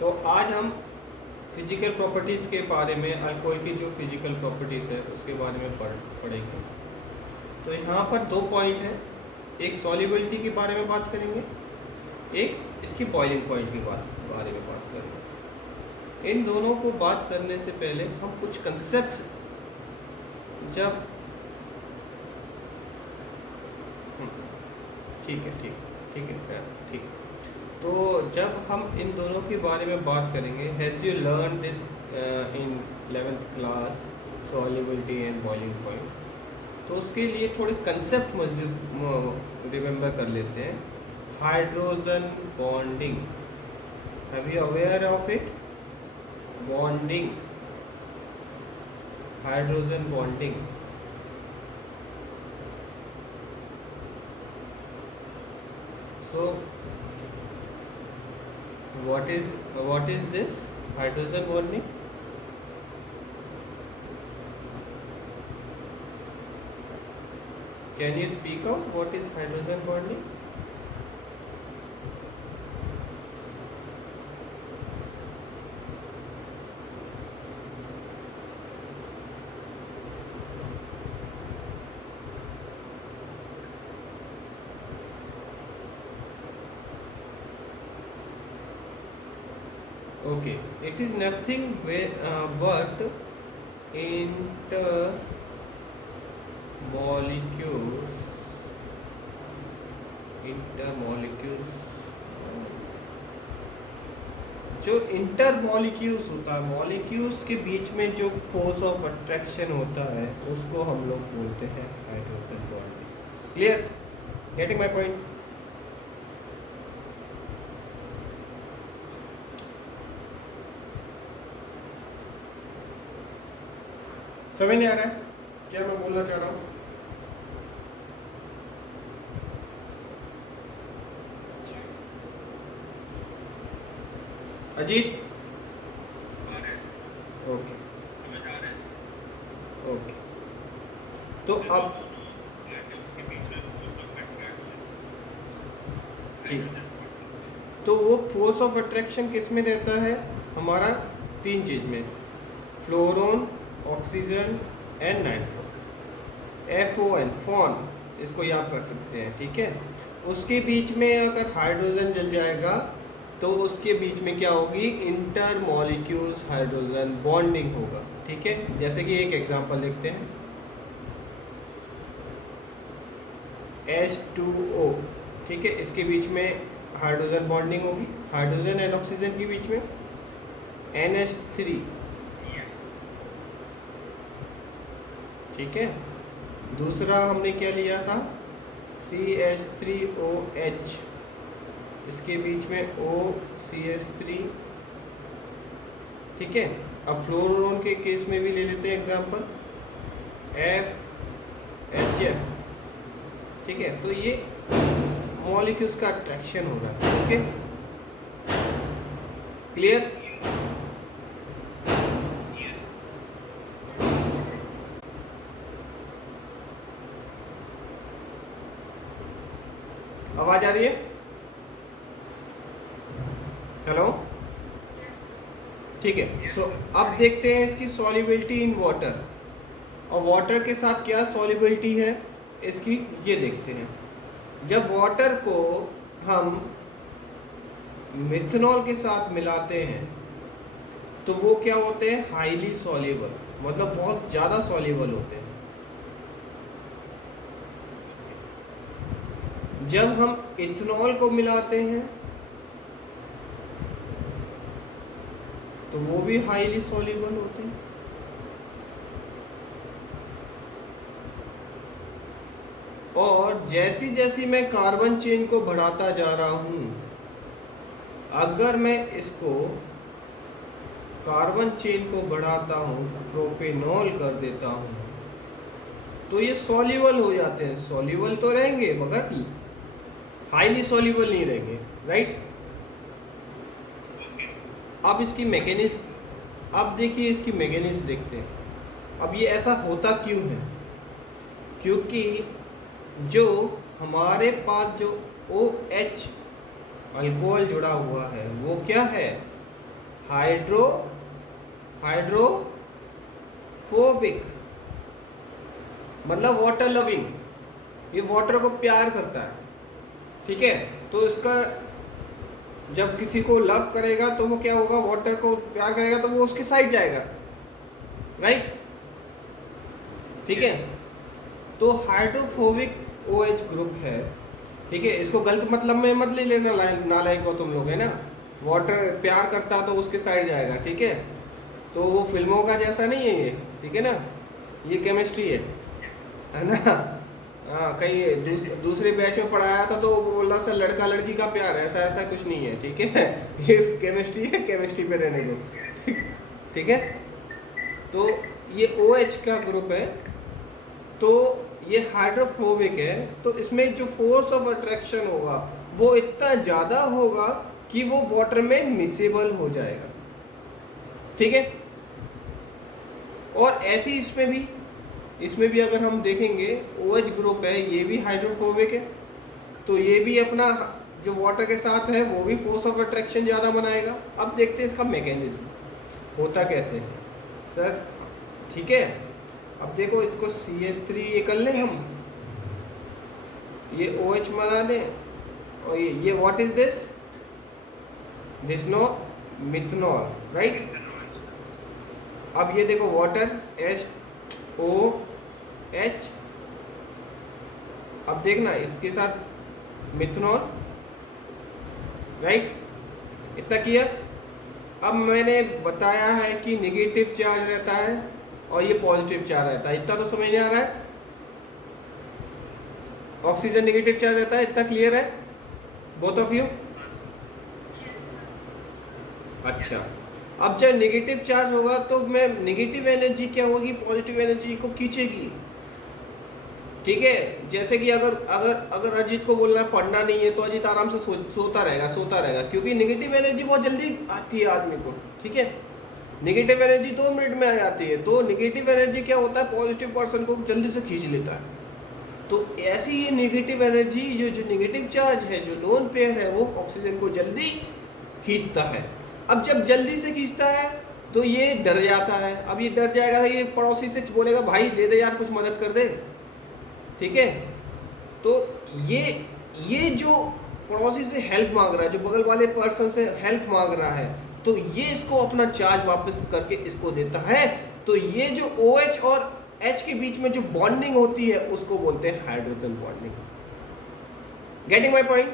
तो आज हम फिजिकल प्रॉपर्टीज़ के बारे में, अल्कोहल की जो फिजिकल प्रॉपर्टीज़ है उसके बारे में पढ़ेंगे। तो यहाँ पर दो पॉइंट हैं, एक सॉल्युबिलिटी के बारे में बात करेंगे, एक इसकी बॉइलिंग पॉइंट के बारे में बात करेंगे। इन दोनों को बात करने से पहले हम कुछ कंसेप्ट जब ठीक है। तो जब हम इन दोनों के बारे में बात करेंगे, has you learn this in 11th class, solubility and boiling point, तो उसके लिए थोड़े कंसेप्ट रिमेंबर कर लेते हैं। Hydrogen bonding, have you aware of it? Bonding, hydrogen bonding. So what is this hydrogen bonding? Can you speak out what is hydrogen bonding? Okay, it is nothing but intermolecules जो इंटरमोलिक्यूल्स होता है, molecules के बीच में जो force of attraction होता है उसको हम लोग बोलते हैं hydrogen bonding. Clear? Getting my point? समझ नहीं आ रहा है क्या मैं बोलना चाह रहा हूँ? अजीत? Okay okay. तो अब ठीक, तो वो फोर्स ऑफ अट्रैक्शन किस में रहता है हमारा? तीन चीज में, fluorine, oxygen and nitrogen. FON, FON, इसको याद रख सकते हैं, ठीक है। उसके बीच में अगर हाइड्रोजन जल जाएगा तो उसके बीच में क्या होगी? इंटर मॉलिक्यूल्स हाइड्रोजन बॉन्डिंग होगा, ठीक है। जैसे कि एक एग्जांपल देखते हैं, H2O, ठीक है, इसके बीच में हाइड्रोजन बॉन्डिंग होगी, हाइड्रोजन एंड ऑक्सीजन के बीच में। NH3, ठीक है। दूसरा हमने क्या लिया था? CH3OH, इसके बीच में OCH3, ठीक है। अब फ्लोरोन के केस में भी ले लेते हैं एग्जांपल, FHF, ठीक है। तो ये मॉलिक्यूल्स का अट्रैक्शन हो रहा है, ओके। क्लियर? आवाज आ रही है? हेलो, ठीक है। सो अब देखते हैं इसकी सॉल्युबिलिटी इन वाटर, और वाटर के साथ क्या सॉल्युबिलिटी है इसकी, ये देखते हैं। जब वाटर को हम मिथनॉल के साथ मिलाते हैं तो वो क्या होते हैं? हाईली सॉल्युबल, मतलब बहुत ज़्यादा सॉल्युबल होते हैं। जब हम इथेनॉल को मिलाते हैं तो वो भी हाईली सॉल्युबल होते हैं। और जैसी जैसी मैं कार्बन चेन को बढ़ाता जा रहा हूं, अगर मैं इसको कार्बन चेन को बढ़ाता हूं, प्रोपेनॉल कर देता हूं, तो ये सॉल्युबल हो जाते हैं। सॉल्युबल तो रहेंगे मगर हाईली सॉल्युबल नहीं रहेंगे, राइट। अब इसकी मैकेनिज्म, अब देखिए इसकी मैकेनिज्म देखते हैं। अब ये ऐसा होता क्यों है? क्योंकि जो हमारे पास जो OH अल्कोहल जुड़ा हुआ है वो क्या है? हाइड्रोफोबिक मतलब वाटर लविंग, ये वाटर को प्यार करता है, ठीक है। तो इसका जब किसी को लव करेगा तो वो क्या होगा, वाटर को प्यार करेगा तो वो उसके साइड जाएगा, राइट, ठीक है। तो हाइड्रोफोबिक OH ग्रुप है, ठीक है। इसको गलत मतलब में मत ले लेना, नालायक हो तुम लोग, है ना। वाटर प्यार करता तो उसके साइड जाएगा, ठीक है। तो वो फिल्मों का जैसा नहीं है ये, ठीक है ना, ये केमिस्ट्री है ना। हाँ, कहीं दूसरे बैच में पढ़ाया था तो वो बोल रहा था लड़का लड़की का प्यार, ऐसा ऐसा कुछ नहीं है, ठीक है। ये केमिस्ट्री है, केमिस्ट्री पे रहने दो, ठीक है। तो ये OH का ग्रुप है, तो ये हाइड्रोफोबिक है, तो इसमें जो फोर्स ऑफ अट्रैक्शन होगा वो इतना ज़्यादा होगा कि वो वाटर में मिसेबल हो जाएगा, ठीक है। और ऐसे ही इसमें भी अगर हम देखेंगे OH ग्रुप है, ये भी हाइड्रोफोबिक है, तो ये भी अपना जो वाटर के साथ है वो भी फोर्स ऑफ अट्रैक्शन ज़्यादा बनाएगा। अब देखते हैं इसका मैकेनिज्म होता कैसे है सर, ठीक है। अब देखो इसको CH3 ये कर लें हम, ये OH बना दें, और ये what is this no methanol, right. अब ये देखो वाटर HOH, अब देखना इसके साथ मिथनॉल, राइट, इतना किया। अब मैंने बताया है कि नेगेटिव चार्ज रहता है और ये पॉजिटिव चार्ज रहता है, इतना तो समझ नहीं आ रहा है। ऑक्सीजन नेगेटिव चार्ज रहता है, इतना क्लियर है बोथ ऑफ यू? अच्छा, अब जब नेगेटिव चार्ज होगा तो मैं नेगेटिव एनर्जी क्या होगी, पॉजिटिव एनर्जी को खींचेगी, ठीक है। जैसे कि अगर अजीत को बोलना है पढ़ना नहीं है तो अजीत आराम से सोता रहेगा, क्योंकि नेगेटिव एनर्जी बहुत जल्दी आती है आदमी को, ठीक है। नेगेटिव एनर्जी 2 मिनट में आ जाती है, तो नेगेटिव एनर्जी क्या होता है, पॉजिटिव पर्सन को जल्दी से खींच लेता है। तो ऐसी ये नेगेटिव एनर्जी, जो नेगेटिव चार्ज है, जो लोन पेयर है, वो ऑक्सीजन को जल्दी खींचता है। अब जब जल्दी से खींचता है तो ये डर जाता है। अब ये डर जाएगा, ये पड़ोसी से बोलेगा भाई दे दे यार, कुछ मदद कर दे, ठीक है। तो ये जो पड़ोसी से हेल्प मांग रहा है, जो बगल वाले पर्सन से हेल्प मांग रहा है, तो ये इसको अपना चार्ज वापस करके इसको देता है। तो ये जो OH और H के बीच में जो बॉन्डिंग होती है उसको बोलते हैं hydrogen bonding. Getting my point?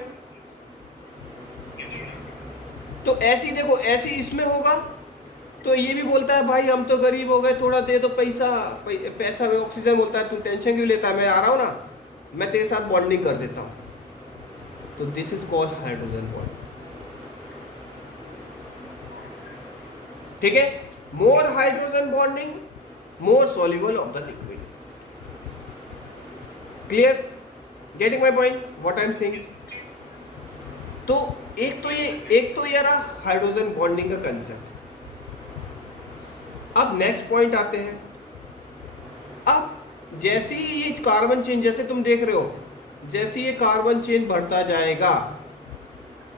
तो ऐसी देखो, ऐसी इसमें होगा तो ये भी बोलता है भाई हम तो गरीब हो गए, थोड़ा दे दो पैसा में ऑक्सीजन बोलता है तू टेंशन क्यों लेता है, मैं आ रहा हूं ना, मैं तेरे साथ बॉन्डिंग कर देता हूं। तो this is called hydrogen bond, ठीक है। More hydrogen bonding, more soluble of the liquid. Clear? Getting my point what I am saying? तो एक तो ये रहा हाइड्रोजन बॉन्डिंग का कंसेप्ट। अब नेक्स्ट पॉइंट आते हैं। अब जैसे ही ये कार्बन चेन, जैसे तुम देख रहे हो, जैसे ये कार्बन चेन बढ़ता जाएगा,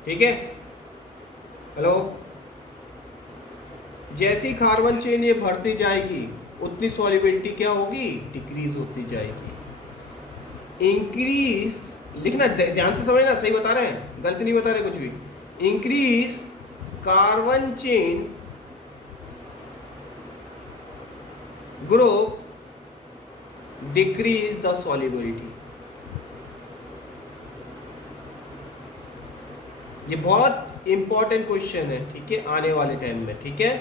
ठीक है, हेलो, जैसी कार्बन चेन ये बढ़ती जाएगी उतनी सॉल्युबिलिटी क्या होगी, डिक्रीज होती जाएगी। इंक्रीज लिखना, ध्यान से समझना, सही बता रहे हैं, गलती नहीं बता रहे कुछ भी। Increase carbon chain group decrease the solubility. ये बहुत इंपॉर्टेंट क्वेश्चन है, ठीक है, आने वाले टाइम में, ठीक है।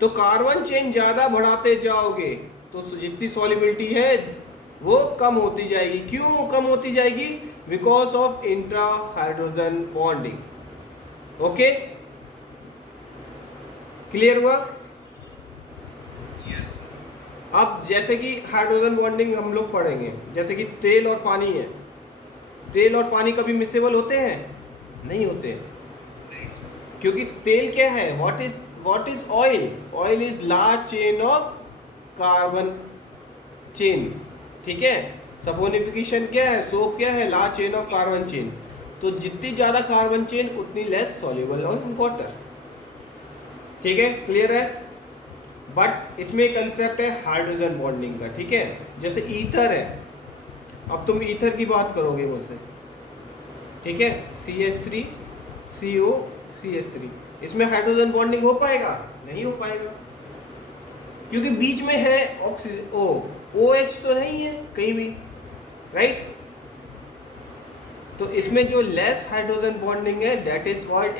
तो कार्बन चेन ज्यादा बढ़ाते जाओगे तो जितनी सॉल्युबिलिटी है वो कम होती जाएगी। क्यों कम होती जाएगी? Because of intra hydrogen bonding. Okay, clear हुआ? अब जैसे कि हाइड्रोजन बॉन्डिंग हम लोग पढ़ेंगे, जैसे कि तेल और पानी है, तेल और पानी कभी मिक्सेबल होते हैं? नहीं होते, क्योंकि तेल क्या है, what is oil? Oil is large chain of carbon chain, ठीक है। सपोनिफिकेशन क्या है, सोप क्या है, large chain of carbon chain. तो जितनी ज्यादा कार्बन चेन उतनी लेस सॉल्युबल ऑन वाटर। ठीक है, क्लियर है। बट इसमें कंसेप्ट है हाइड्रोजन बॉन्डिंग का, ठीक है। जैसे ईथर है, अब तुम ईथर की बात करोगे मुझसे, ठीक है, CH3 CO CH3, इसमें हाइड्रोजन बॉन्डिंग हो पाएगा? नहीं हो पाएगा, क्योंकि बीच में है ऑक्सीजन, OH तो नहीं है कहीं भी, राइट। तो इसमें जो लेस हाइड्रोजन बॉन्डिंग है, that is called,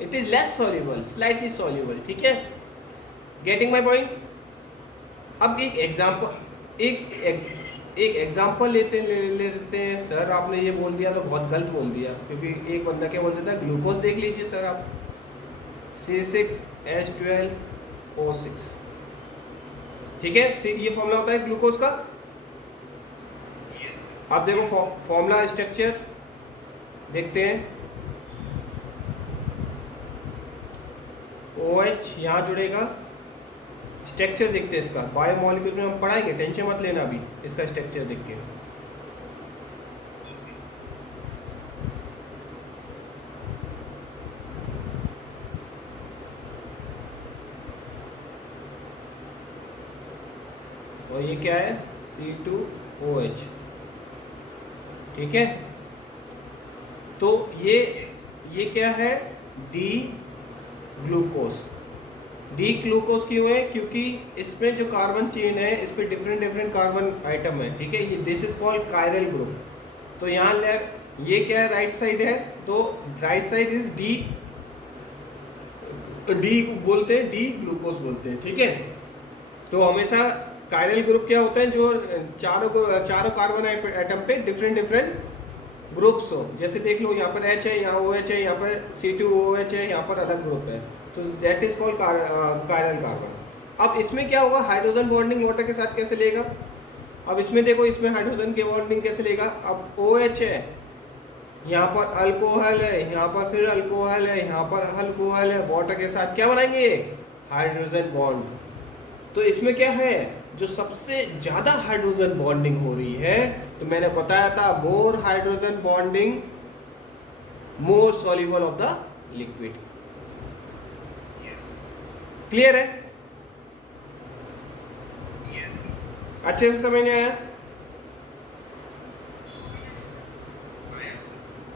it is less soluble, slightly soluble, ठीक है। Getting my point. अब एक एग्जांपल लेते हैं। सर आपने ये बोल दिया तो बहुत गलत बोल दिया, क्योंकि एक बंदा क्या बोल देता है, ग्लूकोज देख लीजिए सर आप, C6H12O6, ठीक है, ये फॉर्मूला होता है ग्लूकोज का। आप देखो फॉर्मूला स्ट्रक्चर देखते हैं, OH यहाँ जुड़ेगा, स्ट्रक्चर देखते हैं इसका, बायोमोलिक्यूल में हम पढ़ाएंगे, टेंशन मत लेना अभी, इसका स्ट्रक्चर देख के। और ये क्या है, C2OH, ठीक है। तो ये क्या है, डी ग्लूकोज क्यों है, क्योंकि इसमें जो कार्बन चेन है, इस पे डिफरेंट कार्बन आइटम है, ठीक है। ये this is called chiral group. तो यहाँ ये क्या है, राइट साइड है, तो राइट साइड इज डी बोलते हैं, डी ग्लूकोज बोलते हैं, ठीक है। तो हमेशा कायरल ग्रुप क्या होता है, जो चारों कार्बन आइटम पे डिफरेंट ग्रुप्स हो। जैसे देख लो, यहाँ पर H है, यहाँ OH है, यहाँ पर C2OH है, यहाँ पर अलग ग्रुप है, तो that is called chiral carbon. अब इसमें क्या होगा, हाइड्रोजन बॉन्डिंग वाटर के साथ कैसे लेगा। अब इसमें देखो, इसमें हाइड्रोजन की बॉन्डिंग कैसे लेगा। अब OH है, यहाँ पर अल्कोहल है, यहाँ पर फिर अल्कोहल है, यहाँ पर अल्कोहल है, वाटर के साथ क्या बनाएंगे, हाइड्रोजन बॉन्ड। तो इसमें क्या है, जो सबसे ज्यादा हाइड्रोजन बॉन्डिंग हो रही है, तो मैंने बताया था, more hydrogen bonding more soluble of the liquid. Clear है, अच्छे से समझ में आया,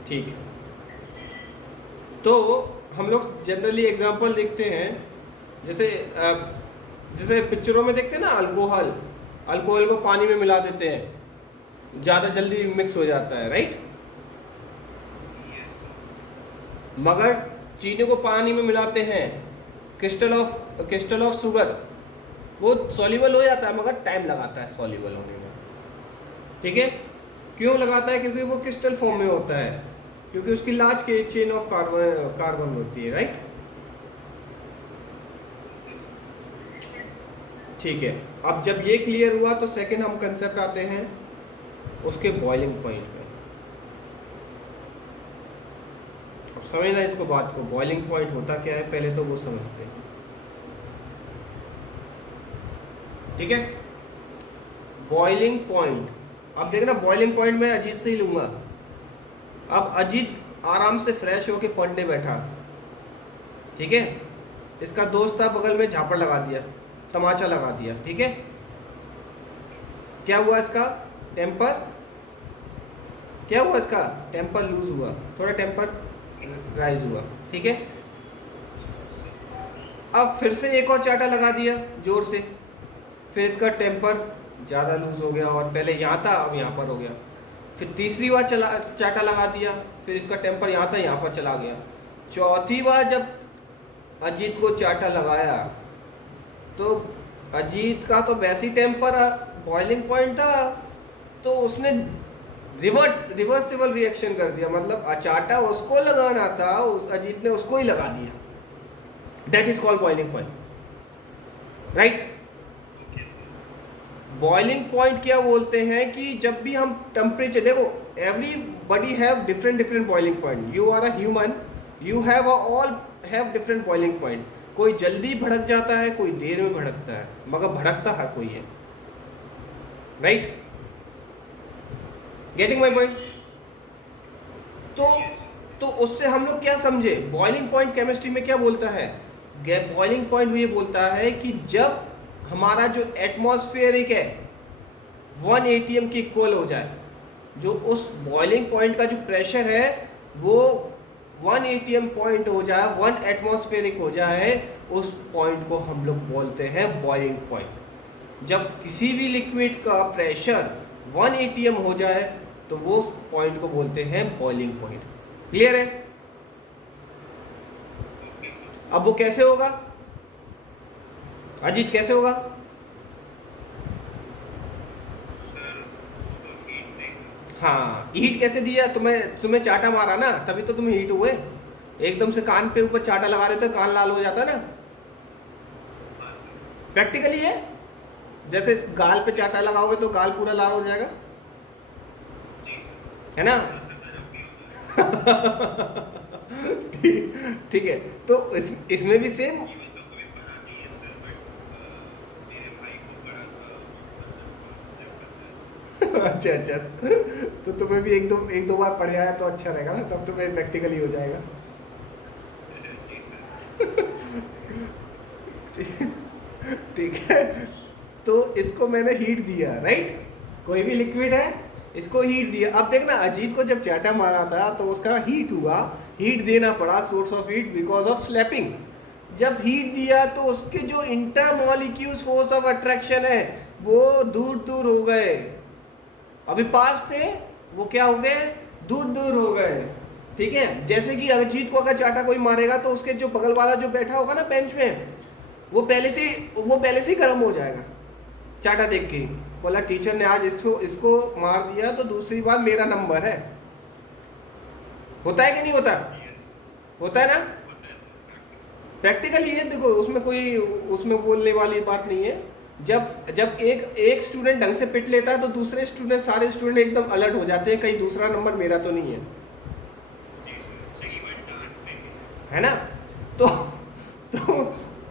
ठीक। तो हम लोग जनरली एग्जांपल देखते हैं, जैसे पिक्चरों में देखते हैं ना, अल्कोहल को पानी में मिला देते हैं, ज़्यादा जल्दी मिक्स हो जाता है, राइट। मगर चीनी को पानी में मिलाते हैं, क्रिस्टल ऑफ शुगर, वो सॉल्युबल हो जाता है, मगर टाइम लगाता है सॉल्युबल होने में, ठीक है। क्यों लगाता है, क्योंकि वो क्रिस्टल फॉर्म में होता है, क्योंकि उसकी लार्ज के चेन ऑफ कार्बन होती है, राइट। ठीक है, अब जब ये क्लियर हुआ तो सेकंड हम कंसेप्ट आते हैं उसके बॉइलिंग पॉइंट पे। अब समझना इसको, बात को, बॉइलिंग पॉइंट होता क्या है, पहले तो वो समझते हैं, ठीक है। बॉइलिंग पॉइंट, अब देखना, बॉइलिंग पॉइंट मैं अजीत से ही लूंगा। अब अजीत आराम से फ्रेश होके पढ़ने बैठा, ठीक है, इसका दोस्त था बगल में, झापड़ लगा दिया, तमाचा लगा दिया, ठीक है। क्या हुआ, इसका टेम्पर लूज हुआ, थोड़ा टेम्पर राइज हुआ, ठीक है। अब फिर से एक और चाटा लगा दिया जोर से, फिर इसका टेम्पर ज़्यादा लूज हो गया, और पहले यहाँ था अब यहाँ पर हो गया। फिर तीसरी बार चाटा लगा दिया, फिर इसका टेम्पर यहाँ था यहाँ पर चला गया। चौथी बार जब अजीत को चाटा लगाया, तो अजीत का तो वैसी टेम्पर बॉइलिंग पॉइंट था, तो उसने रिवर्सिबल रिएक्शन कर दिया, मतलब चाटा उसको लगाना था, अजीत ने उसको ही लगा दिया। That is called boiling point, right. Boiling point क्या बोलते हैं कि जब भी हम टेम्परेचर, देखो, everybody have different boiling point, you are a human, you have all have different boiling point. कोई जल्दी भड़क जाता है, कोई देर में भड़कता है, मगर भड़कता हर कोई है, राइट। Getting my point. तो उससे हम लोग क्या समझे, बॉइलिंग पॉइंट केमिस्ट्री में क्या बोलता है बॉइलिंग पॉइंट ये बोलता है कि जब हमारा जो एटमॉस्फेरिक है 1 atm के इक्वल हो जाए, जो उस बॉइलिंग पॉइंट का जो प्रेशर है वो 1 atm पॉइंट हो जाए, 1 एटमॉस्फेरिक हो जाए, उस पॉइंट को हम लोग बोलते हैं बॉइलिंग पॉइंट। जब किसी भी लिक्विड का प्रेशर 1 atm हो जाए तो वो पॉइंट को बोलते हैं बॉइलिंग पॉइंट। क्लियर है? अब वो कैसे होगा अजीत, कैसे होगा? हाँ, हीट कैसे दिया? तुम्हें चाटा मारा ना, तभी तो तुम हीट हुए। एकदम से कान पे ऊपर चाटा लगा रहे थे, कान लाल हो जाता ना। प्रैक्टिकली है, जैसे गाल पे चाटा लगाओगे तो गाल पूरा लाल हो जाएगा, है ना? ठीक है, तो इसमें भी सेम। अच्छा अच्छा, तो तुम्हें भी एक दो बार पढ़े आया तो अच्छा रहेगा ना, तब तुम्हें प्रैक्टिकली हो जाएगा। ठीक है, तो इसको मैंने हीट दिया, राइट? कोई भी लिक्विड है, इसको हीट दिया। अब देखना, अजीत को जब चाटा मारा था तो उसका हीट हुआ, हीट देना पड़ा, source of heat because of slapping. जब हीट दिया तो उसके जो इंटरमॉलिक्यूल्स फोर्स ऑफ अट्रैक्शन है वो दूर दूर हो गए। अभी पास थे, वो क्या हो गए? दूर दूर हो गए। ठीक है, जैसे कि अजीत को अगर चाटा कोई मारेगा तो उसके जो बगल वाला जो बैठा होगा ना बेंच में, वो पहले से ही गर्म हो जाएगा चाटा देख के। बोला टीचर ने आज इसको मार दिया तो दूसरी बार मेरा नंबर है। होता है कि नहीं होता? होता है ना? प्रैक्टिकली है, देखो उसमें बोलने वाली बात नहीं है। जब एक स्टूडेंट ढंग से पिट लेता है तो दूसरे स्टूडेंट, सारे स्टूडेंट एकदम अलर्ट हो जाते हैं, कहीं दूसरा नंबर मेरा तो नहीं है ना? तो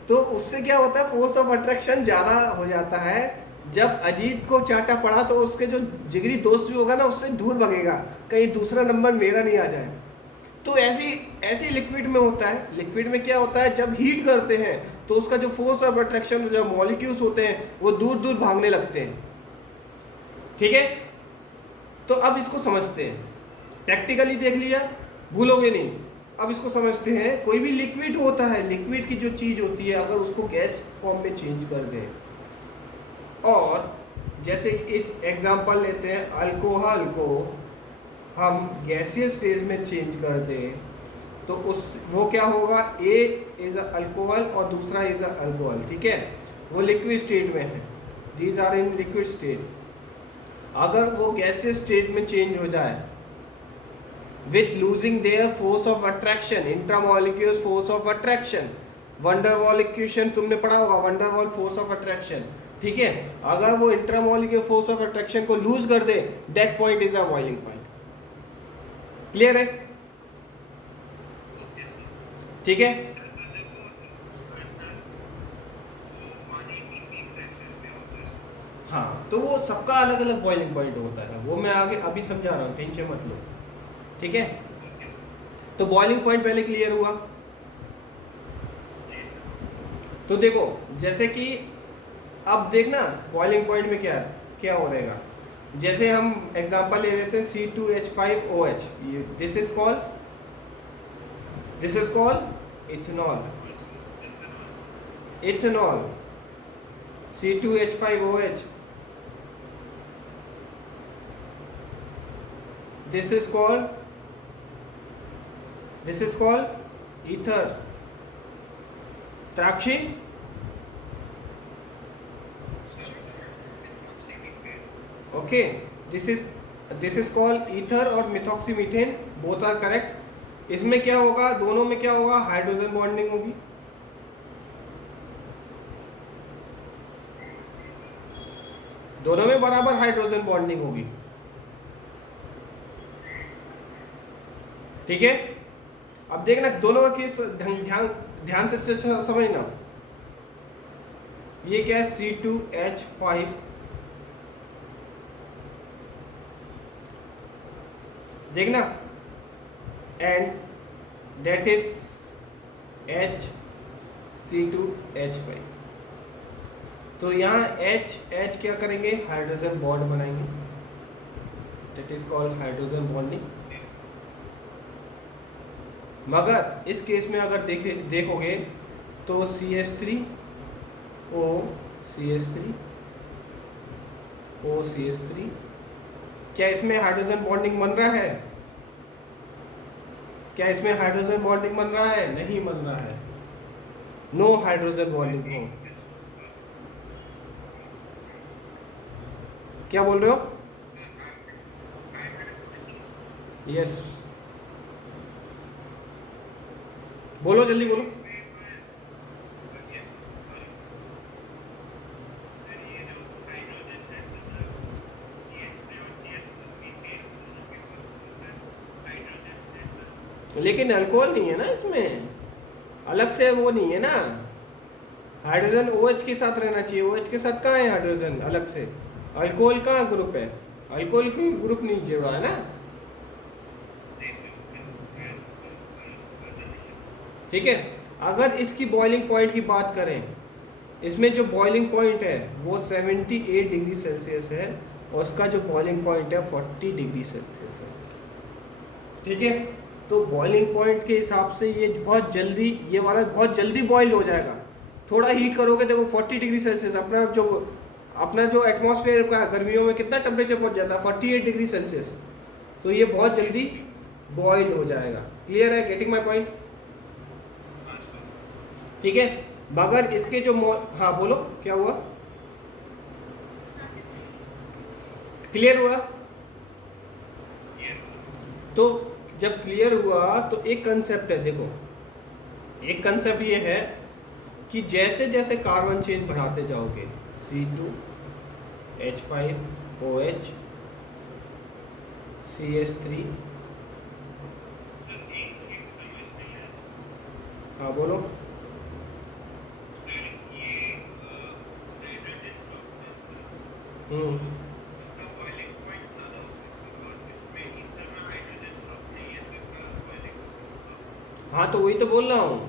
तो उससे क्या होता है, फोर्स ऑफ अट्रैक्शन ज़्यादा हो जाता है। जब अजीत को चाटा पड़ा तो उसके जो जिगरी दोस्त भी होगा ना, उससे दूर भगेगा, कहीं दूसरा नंबर मेरा नहीं आ जाए। तो ऐसी लिक्विड में होता है। लिक्विड में क्या होता है, जब हीट करते हैं तो उसका जो फोर्स ऑफ अट्रैक्शन, जो मॉलिक्यूल्स होते हैं वो दूर दूर भागने लगते हैं। ठीक है, तो अब इसको समझते हैं। प्रैक्टिकली देख लिया, भूलोगे नहीं। अब इसको समझते हैं। कोई भी लिक्विड होता है, लिक्विड की जो चीज़ होती है, अगर उसको गैस फॉर्म में चेंज कर दें, और जैसे इस एग्जांपल लेते हैं, अल्कोहल को हम गैसियस फेज में चेंज कर दें तो वो क्या होगा, ए इज अल्कोहल और दूसरा इज अल्कोहल। ठीक है, वो लिक्विड स्टेट में है, these are in liquid state. अगर वो गैसियस स्टेट में चेंज हो जाए with losing their force of attraction, intramolecular force of attraction, van der Waals equation तुमने पढ़ा होगा, वंडरवॉल फोर्स ऑफ अट्रैक्शन। ठीक है, अगर वो इंट्रामोलिक्यूलर फोर्स ऑफ अट्रैक्शन को लूज कर दे, that point is a boiling point. Clear है? ठीक है, हाँ, तो वो सबका अलग अलग बॉइलिंग पॉइंट होता है, वो मैं आगे अभी समझा रहा हूँ, टेंशन मत लो। ठीक है, तो बॉइलिंग पॉइंट पहले क्लियर हुआ। तो देखो, जैसे कि अब देखना बॉइलिंग पॉइंट में क्या क्या हो रहेगा। जैसे हम एग्जांपल ले लेते हैं C2H5OH, this is called ethanol. Ethanol C2H5OH, this is called ether। Trakshi, okay, this is called ether और methoxymethan, both are correct। इसमें क्या होगा, दोनों में क्या होगा, हाइड्रोजन बॉन्डिंग होगी। दोनों में बराबर हाइड्रोजन बॉन्डिंग होगी। ठीक है, अब देखना दोनों का केस ध्यान से समझना। ये क्या है, C2H5, देखना, एंड दैट इज C2H5। तो यहाँ H क्या करेंगे, हाइड्रोजन बॉन्ड बनाएंगे, that is called hydrogen bonding. मगर इस केस में अगर देखोगे तो CH3O CH3 क्या इसमें हाइड्रोजन बॉन्डिंग बन रहा है? क्या इसमें हाइड्रोजन बॉन्डिंग बन रहा है? नहीं बन रहा है, नो हाइड्रोजन बॉन्डिंग। हो क्या बोल रहे हो? यस, बोलो जल्दी बोलो। लेकिन अल्कोहल नहीं है ना इसमें, अलग से वो नहीं है ना, हाइड्रोजन OH के साथ रहना चाहिए। OH के साथ कहाँ है हाइड्रोजन अलग से? अल्कोहल कहाँ ग्रुप है? अल्कोहल की ग्रुप नहीं जुड़ा है ना, ठीक है। अगर इसकी बॉइलिंग पॉइंट की बात करें, इसमें जो बॉइलिंग पॉइंट है वो 78 डिग्री सेल्सियस है और उसका जो बॉइलिंग पॉइंट है 40 डिग्री सेल्सियस है, ठीक है। तो बॉइलिंग पॉइंट के हिसाब से ये बहुत जल्दी, ये वाला बहुत जल्दी बॉइल हो जाएगा। थोड़ा हीट करोगे, देखो 40 डिग्री सेल्सियस अपना जो एटमॉस्फेयर का गर्मियों में कितना टेम्परेचर पहुंच जाता है, 48 डिग्री सेल्सियस। तो ये बहुत जल्दी बॉइल हो जाएगा। क्लियर है? Getting my point? ठीक है। मगर इसके जो हाँ बोलो क्या हुआ, क्लियर हुआ? तो जब क्लियर हुआ तो एक कंसेप्ट है, देखो एक कंसेप्ट ये है कि जैसे जैसे कार्बन चेन बढ़ाते जाओगे, C2H5OH CH3, हाँ बोलो। हाँ तो वही तो बोल रहा हूँ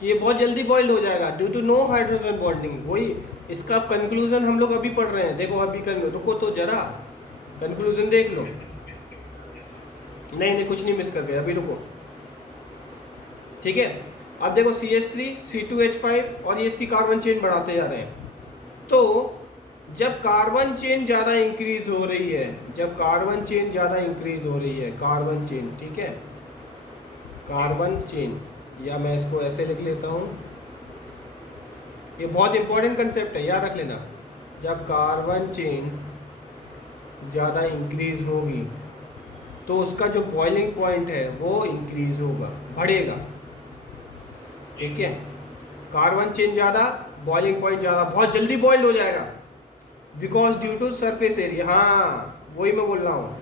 कि ये बहुत जल्दी बॉइल हो जाएगा due to no hydrogen bonding. वही इसका कंक्लूजन हम लोग अभी पढ़ रहे हैं, देखो अभी रुको तो जरा, कंक्लूजन देख लो। नहीं कुछ नहीं मिस कर गए, अभी रुको, ठीक है। अब देखो CH3 C2H5 और ये इसकी कार्बन चेन बढ़ाते जा रहे हैं। तो जब कार्बन चेन ज़्यादा इंक्रीज हो रही है, कार्बन चेन, ठीक है, कार्बन चेन, या मैं इसको ऐसे लिख लेता हूँ, ये बहुत इंपॉर्टेंट कंसेप्ट है, याद रख लेना। जब कार्बन चेन ज़्यादा इंक्रीज होगी तो उसका जो बॉइलिंग पॉइंट है वो इंक्रीज होगा, बढ़ेगा, ठीक है। कार्बन चेन ज़्यादा, बॉइलिंग पॉइंट ज़्यादा, बहुत जल्दी बॉइल्ड हो जाएगा because due to surface area. हाँ वही मैं बोल रहा हूँ,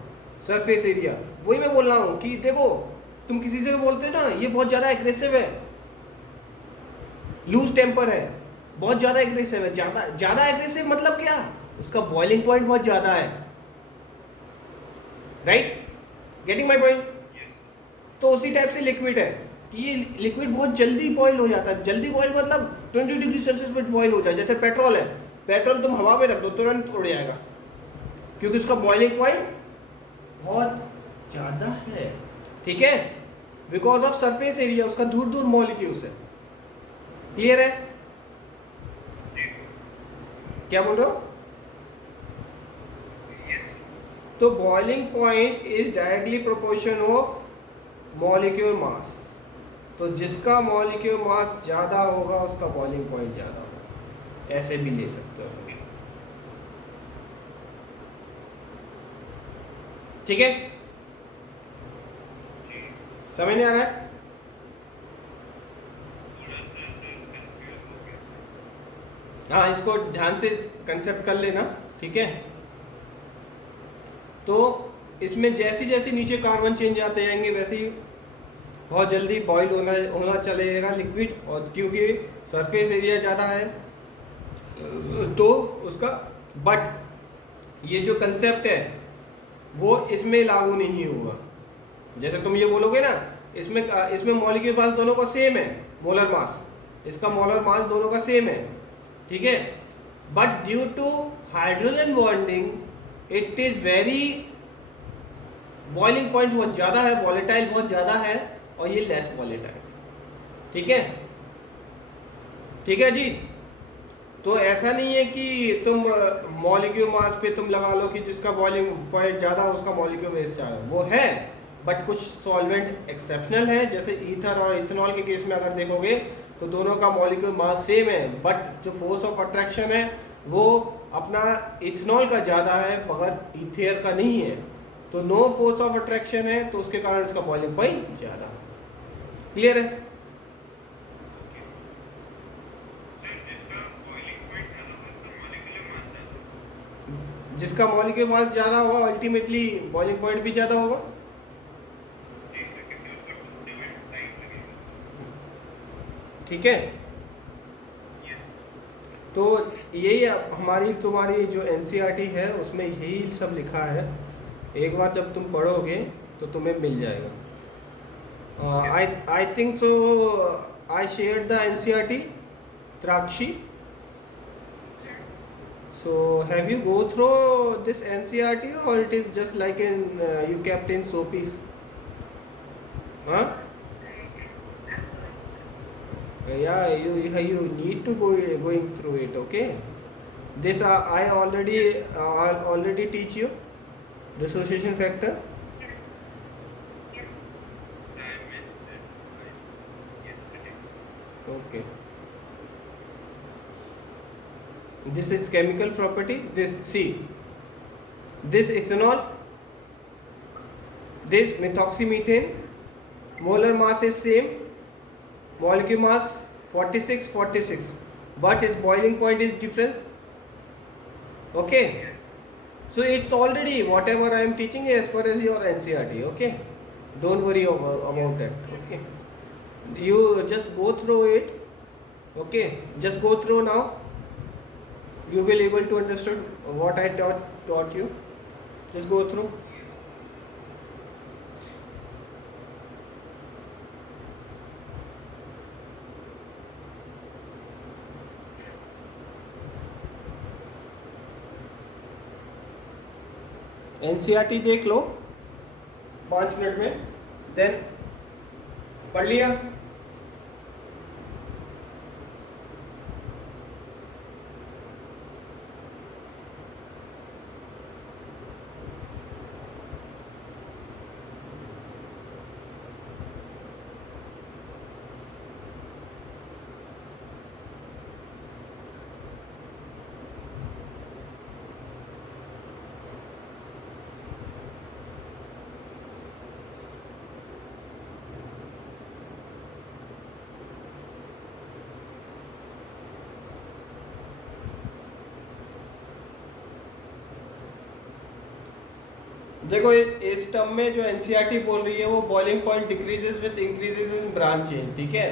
सरफेस एरिया, वही मैं बोल रहा हूँ कि देखो तुम किसी से बोलते हो ना ये बहुत ज़्यादा एग्रेसिव है, लूज टेम्पर है, बहुत ज़्यादा एग्रेसिव है, ज़्यादा एग्रेसिव मतलब क्या, उसका बॉइलिंग पॉइंट बहुत ज़्यादा है, राइट? Getting my point? तो उसी टाइप से लिक्विड है कि ये लिक्विड बहुत जल्दी बॉइल हो जाता है। जल्दी बॉइल मतलब 20 डिग्री सेल्सियस पर बॉइल हो जाए। जैसे पेट्रोल है, पेट्रोल तुम हवा में रख दो तुरंत उड़ जाएगा क्योंकि उसका बॉइलिंग पॉइंट बहुत ज़्यादा है, ठीक है, बिकॉज ऑफ सरफेस एरिया, उसका दूर दूर मॉलिक्यूल्स है। क्लियर है? क्या बोल रहे हो? तो boiling point is directly proportion of molecule mass. तो जिसका मॉलिक्यूल मास ज़्यादा होगा उसका बॉइलिंग पॉइंट ज़्यादा होगा, ऐसे भी ले सकते हो, ठीक है। समझ नहीं आ रहा है? हाँ इसको ध्यान से कंसेप्ट कर लेना, ठीक है। तो इसमें जैसी जैसी नीचे कार्बन चेंज आते जाएंगे वैसे ही बहुत जल्दी बॉईल होना चलेगा लिक्विड, और क्योंकि सरफेस एरिया ज़्यादा है तो उसका, बट ये जो कंसेप्ट है वो इसमें लागू नहीं हुआ। जैसे तुम ये बोलोगे ना इसमें मॉलिक्यूल मास दोनों का सेम है, मोलर मास, इसका मोलर मास दोनों का सेम है, ठीक है। But due to hydrogen bonding it is very, boiling point बहुत ज़्यादा है, वॉलेटाइल बहुत ज़्यादा है, और ये लेस वॉलेटाइल, ठीक है, ठीक है जी। तो ऐसा नहीं है कि तुम मॉलिक्यूल मास पे तुम लगा लो कि जिसका बॉइलिंग पॉइंट ज़्यादा उसका मॉलिक्यूल वेट ज़्यादा, वो है, बट कुछ सॉल्वेंट एक्सेप्शनल है, जैसे ईथर और इथेनॉल के केस में अगर देखोगे तो दोनों का मॉलिक्यूल मास सेम है, बट जो फोर्स ऑफ अट्रैक्शन है वो अपना इथेनॉल का ज़्यादा है मगर ईथेर का नहीं है, तो नो फोर्स ऑफ अट्रैक्शन है, तो उसके कारण उसका बॉइलिंग पॉइंट ज़्यादा। क्लियर है? जिसका मॉलिक्यूल मास ज़्यादा होगा अल्टीमेटली बॉइलिंग पॉइंट भी ज़्यादा होगा। ठीक है, तो यही हमारी तुम्हारी जो एनसीईआरटी है उसमें यही सब लिखा है, एक बार जब तुम पढ़ोगे तो तुम्हें मिल जाएगा। I think so I shared the NCERT Trakshi. So have you go through this NCERT or it is just like in you kept in soapies? Huh? Yeah, you need to going through it. Okay. This I already teach you dissociation factor. Okay. This is chemical property. This see, this ethanol, this methoxymethane, molar mass is same, molecule mass 46, but its boiling point is different. Okay, so it's already whatever I am teaching as per as your NCERT. Okay, don't worry about that. Okay, you just go through it. Okay, just go through now. You will able to understand what I taught you. Just go through. NCERT देख लो 5 minute में, then पढ़ लिया। देखो इस term में जो NCERT बोल रही है वो boiling point decreases with increases in branch chain, ठीक है,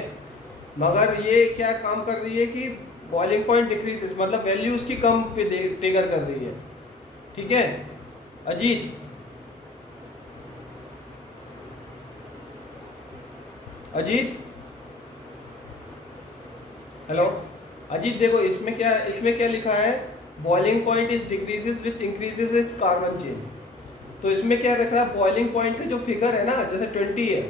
मगर ये क्या काम कर रही है कि बॉइलिंग पॉइंट डिक्रीजेस मतलब वैल्यू उसकी कम पे ट्रिगर कर रही है, ठीक है। अजीत, अजीत, हेलो अजीत, देखो इसमें क्या लिखा है, boiling point is decreases with increases in carbon chain, तो इसमें क्या रख रहा है, बॉइलिंग पॉइंट का जो फिगर है ना, जैसे 20 है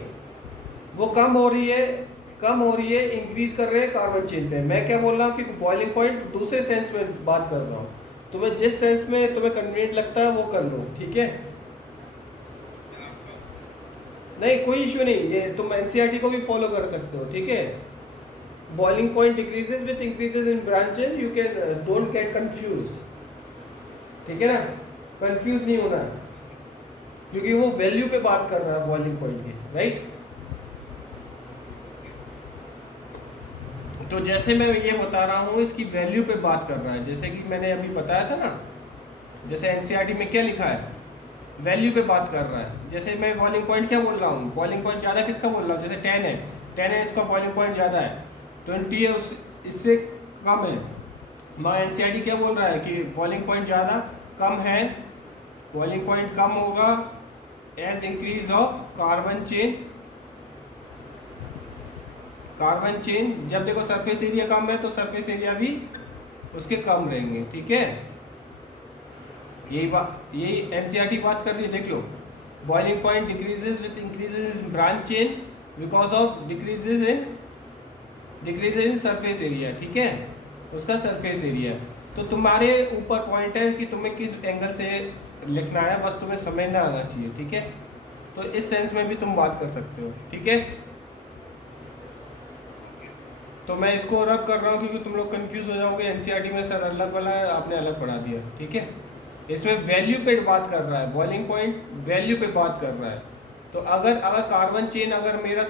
वो कम हो रही है इंक्रीज कर रहे हैं कार्बन चेन पे। मैं क्या बोल रहा हूँ कि बॉइलिंग पॉइंट दूसरे सेंस में बात कर रहा हूँ, तुम्हें जिस सेंस में तुम्हें कन्वीनियंट लगता है वो कर लो, ठीक है। नहीं कोई इशू नहीं, ये तुम एनसीईआरटी को भी फॉलो कर सकते हो, ठीक है। Boiling point decreases with increases in branches, you can don't get confuse, ठीक है ना, कंफ्यूज नहीं होना है, क्योंकि वो वैल्यू पे बात कर रहा है बॉइलिंग पॉइंट की, राइट। तो जैसे मैं ये बता रहा हूँ इसकी वैल्यू पे बात कर रहा है, जैसे कि मैंने अभी बताया था ना, जैसे एनसीईआरटी में क्या लिखा है, वैल्यू पे बात कर रहा है। जैसे मैं बॉइलिंग पॉइंट क्या बोल रहा हूँ, बॉइलिंग पॉइंट ज़्यादा किसका बोल रहा हूँ, जैसे 10 है इसका बॉइलिंग पॉइंट ज़्यादा है, 20 है इससे कम है, मगर एनसीईआरटी क्या बोल रहा है कि बॉइलिंग पॉइंट ज़्यादा कम है, बॉइलिंग पॉइंट कम होगा as increase of carbon chain, carbon chain जब देखो सरफेस एरिया कम है तो सरफेस एरिया भी उसके कम रहेंगे, ठीक है। यही एनसीईआरटी बात कर रही है, देख लो। Boiling point decreases with increases in branch chain because of decreases in surface area, ठीक है, उसका सरफेस एरिया। तो तुम्हारे ऊपर पॉइंट है कि तुम्हें किस एंगल से लिखना है, बस तुम्हें समझना आना चाहिए, ठीक है। तो इस सेंस में भी तुम बात कर सकते हो, ठीक है। तो मैं इसको रब कर रहा हूँ क्योंकि तुम लोग कंफ्यूज हो जाओगे, एनसीईआरटी में सर अलग वाला है, आपने अलग पढ़ा दिया, ठीक है। इसमें वैल्यू पे बात कर रहा है, बॉइलिंग पॉइंट वैल्यू पे बात कर रहा है। तो अगर कार्बन चेन अगर मेरा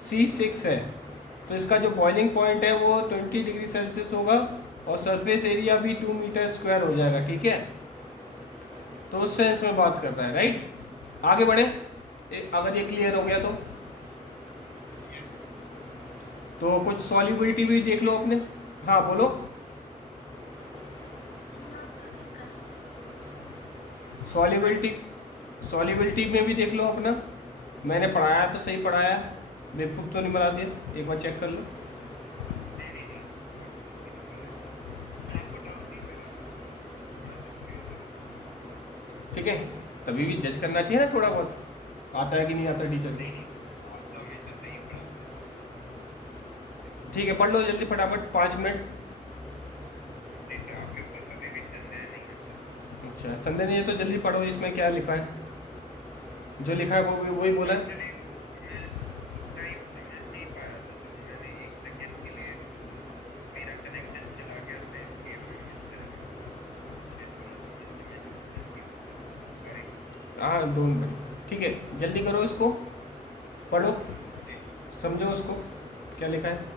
C6 है तो इसका जो बॉइलिंग पॉइंट है वो 20 डिग्री सेल्सियस होगा और सरफेस एरिया भी 2 मीटर स्क्वायर हो जाएगा, ठीक है। तो उस सेंस में बात कर रहा है, राइट। आगे बढ़े, अगर ये क्लियर हो गया तो कुछ सॉल्युबिलिटी भी देख लो अपने। हाँ बोलो। सॉल्युबिलिटी में भी देख लो अपना। मैंने पढ़ाया तो सही पढ़ाया, बेवकूफ़ तो नहीं बना दिया, एक बार चेक कर लो, ठीक है। तभी भी जज करना चाहिए ना थोड़ा बहुत, आता है कि नहीं आता टीचर को। ठीक है, पढ़ लो जल्दी फटाफट, 5 मिनट। अच्छा, संदेह नहीं है तो जल्दी पढ़ो, इसमें क्या लिखा है, जो लिखा है वो वही बोला है। हाँ ढूंढ, ठीक है, जल्दी करो, इसको पढ़ो, समझो उसको क्या लिखा है।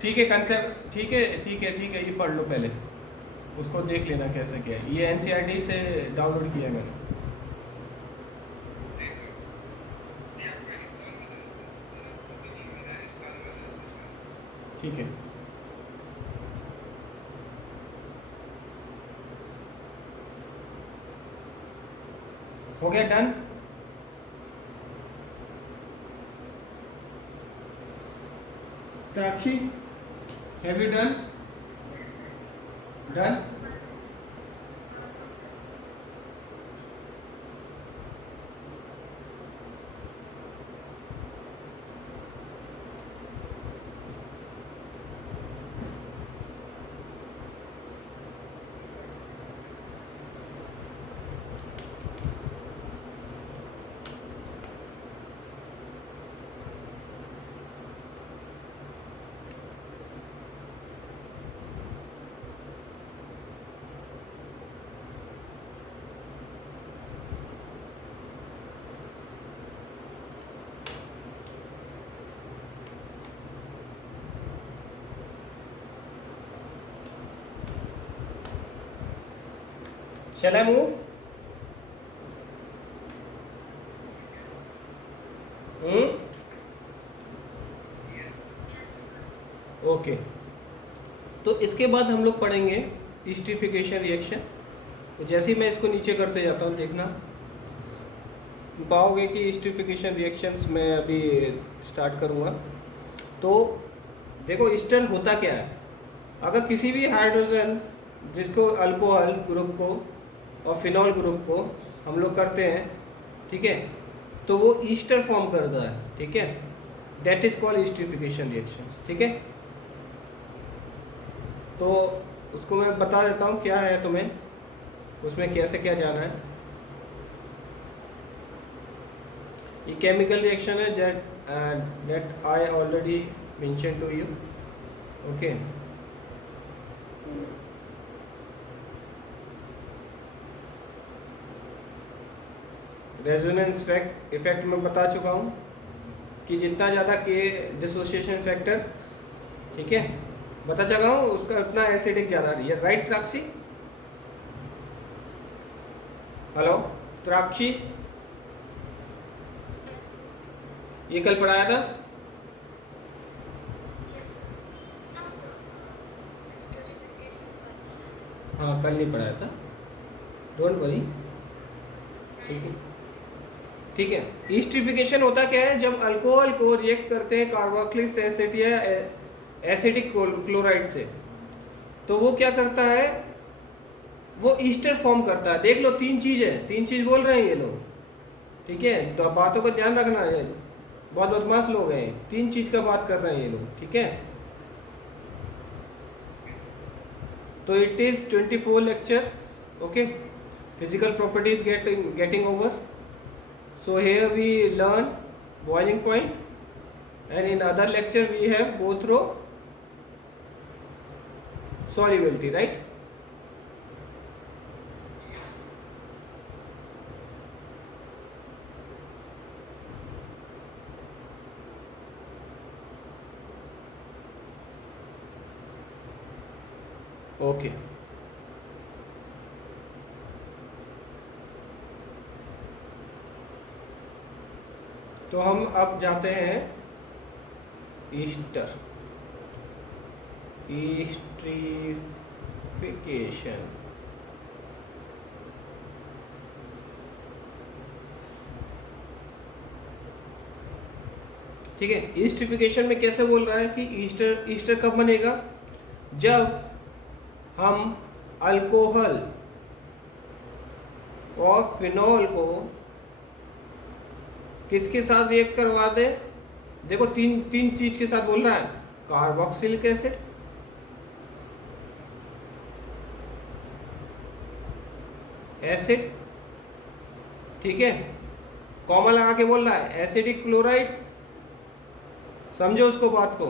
ठीक है, कंसेप्ट ठीक है, ठीक है, ठीक है, ये पढ़ लो पहले, उसको देख लेना कैसे क्या है। ये एनसीईआरटी से डाउनलोड किया है मैंने, ठीक है। हो गया done. Sakshi, have you done? Done. Shall I move? Okay. तो इसके बाद हम लोग पढ़ेंगे एस्टरिफिकेशन रिएक्शन। तो जैसे ही मैं इसको नीचे करते जाता हूँ, देखना पाओगे कि एस्टरिफिकेशन रिएक्शंस मैं अभी स्टार्ट करूँगा। तो देखो ईस्टर होता क्या है, अगर किसी भी हाइड्रोजन जिसको अल्कोहल ग्रुप को और फिनॉल ग्रुप को हम लोग करते हैं, ठीक है, तो वो ईस्टर फॉर्म करता है, ठीक है, that is called esterification reactions, ठीक है। तो उसको मैं बता देता हूँ क्या है, तुम्हें उसमें कैसे क्या जाना है। ये केमिकल रिएक्शन है that I already mention to you, okay. Resonance effect में बता चुका हूँ कि जितना ज़्यादा के डिसोसिएशन फैक्टर, ठीक है, बता चुका हूँ, उसका उतना एसिडिक ज़्यादा रही है, राइट त्राक्षी? हेलो त्राक्षी, ये कल पढ़ाया था, हाँ कल नहीं पढ़ाया था, डोंट वरी। ठीक है ठीक है। ईस्टरिफिकेशन होता क्या है, जब अल्कोहल को रिएक्ट करते हैं कार्बोक्सिलिक एसिड या एसिडिक क्लोराइड से, तो वो क्या करता है, वो ईस्टर फॉर्म करता है। देख लो तीन चीज है, तीन चीज बोल रहे हैं ये लोग, ठीक है, तो बातों का ध्यान रखना है, बहुत बदमाश लोग हैं, तीन चीज का बात कर रहे हैं ये लोग, ठीक है। तो it is 24 lecture, okay, physical properties getting over. So here we learn boiling point, and in other lecture we have go through solubility, right? Okay. तो हम अब जाते हैं ईस्टर, ईस्ट्रिफिकेशन। ठीक है, ईस्ट्रिफिकेशन में कैसे बोल रहा है कि ईस्टर कब बनेगा, जब हम अल्कोहल और फिनॉल को किसके साथ रिएक्ट करवा दे। देखो तीन तीन चीज के साथ बोल रहा है, कार्बोक्सिलिक एसिड, एसिड, ठीक है, कॉमन लगा के बोल रहा है एसिडिक क्लोराइड, समझो उसको बात को,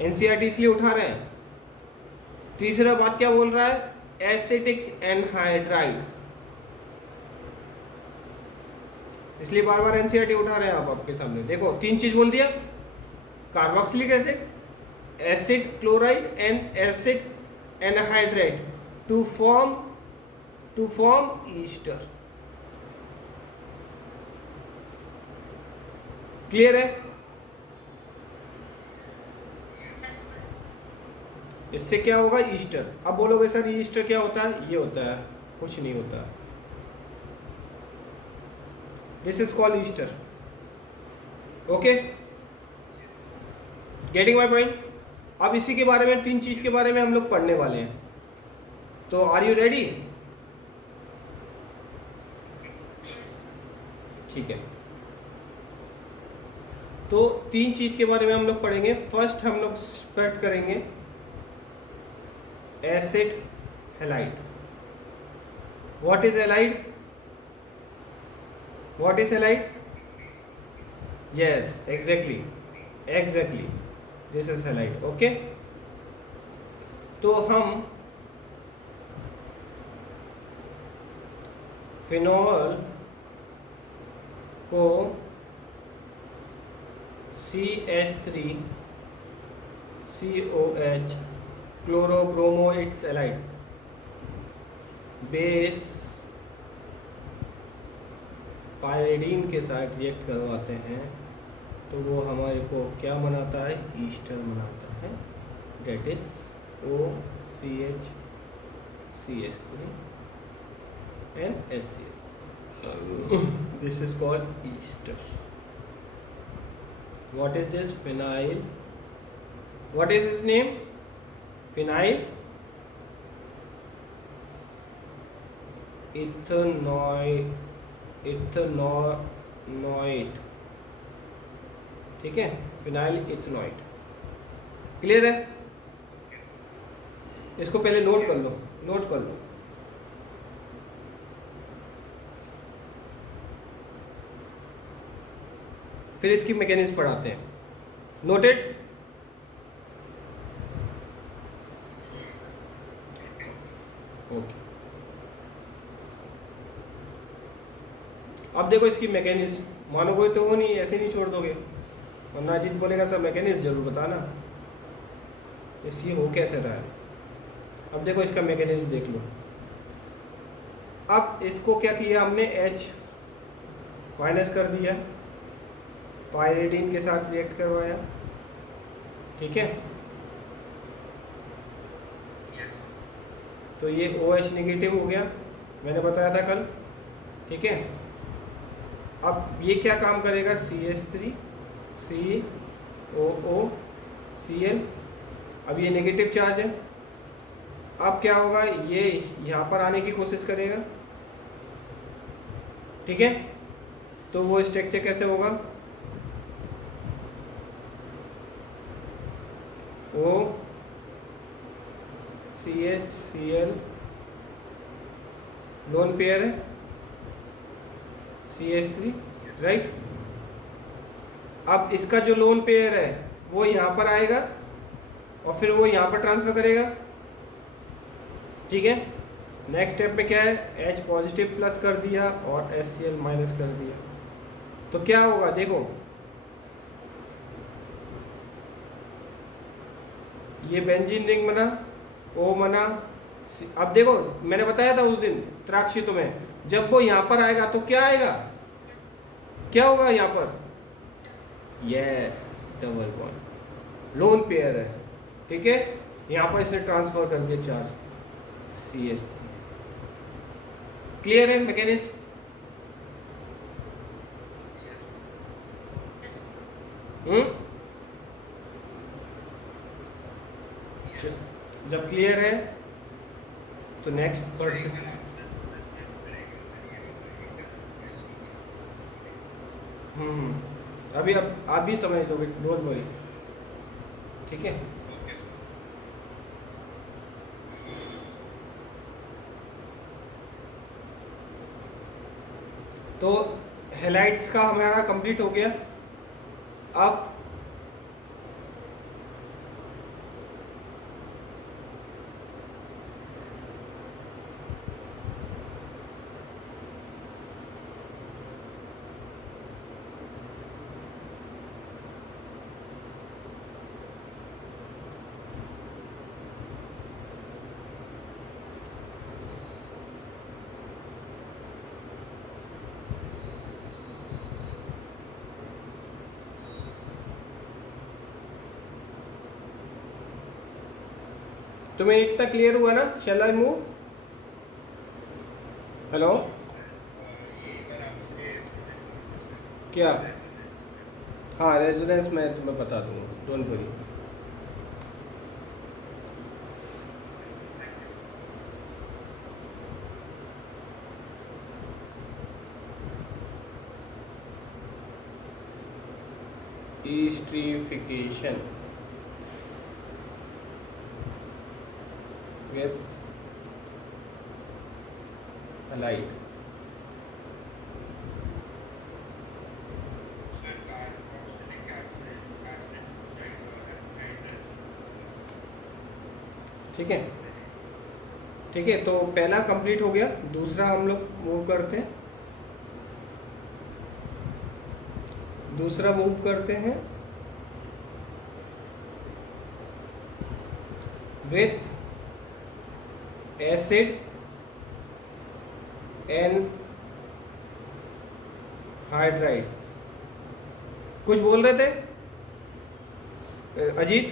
एनसीईआरटी इसलिए उठा रहे हैं। तीसरा बात क्या बोल रहा है, एसिडिक एनहाइड्राइड, इसलिए बार बार एनसीईआरटी उठा रहे हैं आप आपके सामने। देखो तीन चीज बोल दिया, carboxylic acid, acid chloride and acid anhydride to form ester. Clear है? इससे क्या होगा, ईस्टर। अब बोलोगे सर ईस्टर क्या होता है, ये होता है, कुछ नहीं होता, this is called Easter, okay, getting my point. अब इसी के बारे में, तीन चीज के बारे में हम लोग पढ़ने वाले हैं, तो आर यू रेडी? ठीक है, तो तीन चीज के बारे में हम लोग पढ़ेंगे। फर्स्ट हम लोग स्टार्ट करेंगे acid halide. What is halide? What is halide? Yes, exactly. This is halide. Okay. तो हम फिनॉल को CH3COH chlorobromo, it's halide, base pyridine के साथ रिएक्ट करवाते हैं, तो वो हमारे को क्या बनाता है, ईस्टर बनाता है, that is OCH3 and HCl. This is called ester. What is this? Phenyl. What is its name? Phenyl ethanoid, ठीक है, फिनाइल इथेनॉइड। क्लियर है? इसको पहले नोट कर लो, नोट कर लो। फिर इसकी मैकेनिज्म पढ़ाते हैं। नोटेड? ओके, अब देखो इसकी मैकेनिज्म, मानोगे तो हो नहीं, ऐसे नहीं छोड़ दोगे, और नाजिद बोलेगा सर मैकेनिज्म जरूर बताना, इसलिए हो कैसे रहा है। अब देखो इसका मैकेनिज्म देख लो। अब इसको क्या किया हमने, H माइनस कर दिया, पायरिडीन के साथ रिएक्ट करवाया, ठीक है, तो ये OH नेगेटिव हो गया, मैंने बताया था कल, ठीक है। अब ये क्या काम करेगा, CH3 COOCl, अब ये नेगेटिव चार्ज है, अब क्या होगा, ये यहाँ पर आने की कोशिश करेगा, ठीक है। तो वो स्ट्रक्चर कैसे होगा, OCHCl लोन पेयर है, CH3, राइट। अब इसका जो लोन पेयर है वो यहाँ पर आएगा और फिर वो यहाँ पर ट्रांसफर करेगा, ठीक है। नेक्स्ट स्टेप में क्या है, H पॉजिटिव प्लस कर दिया और HCl माइनस कर दिया, तो क्या होगा देखो, ये बेंजीन रिंग बना, O बना। अब देखो मैंने बताया था उस दिन त्राक्षितों में, जब वो यहाँ पर आएगा तो क्या आएगा, क्या होगा यहाँ पर, yes double bond, lone pair है, ठीक है। यहाँ पर इसे ट्रांसफर कर दिया चार्ज CH3, क्लियर है मैकेनिज्म। जब क्लियर है तो नेक्स्ट बढ़ते, अभी अब आप भी समझ लोगे, डोंट वरी, ठीक है। तो हेलाइट्स का हमारा कंप्लीट हो गया। अब तुम्हें इतना क्लियर हुआ ना, शैल आई मूव, हेलो, क्या, हाँ रेजोनेंस मैं तुम्हें बता दूंगा, don't worry. Esterification with halide, ठीक है, ठीक है। तो पहला कंप्लीट हो गया, दूसरा हम लोग मूव करते हैं, दूसरा मूव करते हैं विथ एसिड एनहाइड्राइड। कुछ बोल रहे थे अजीत?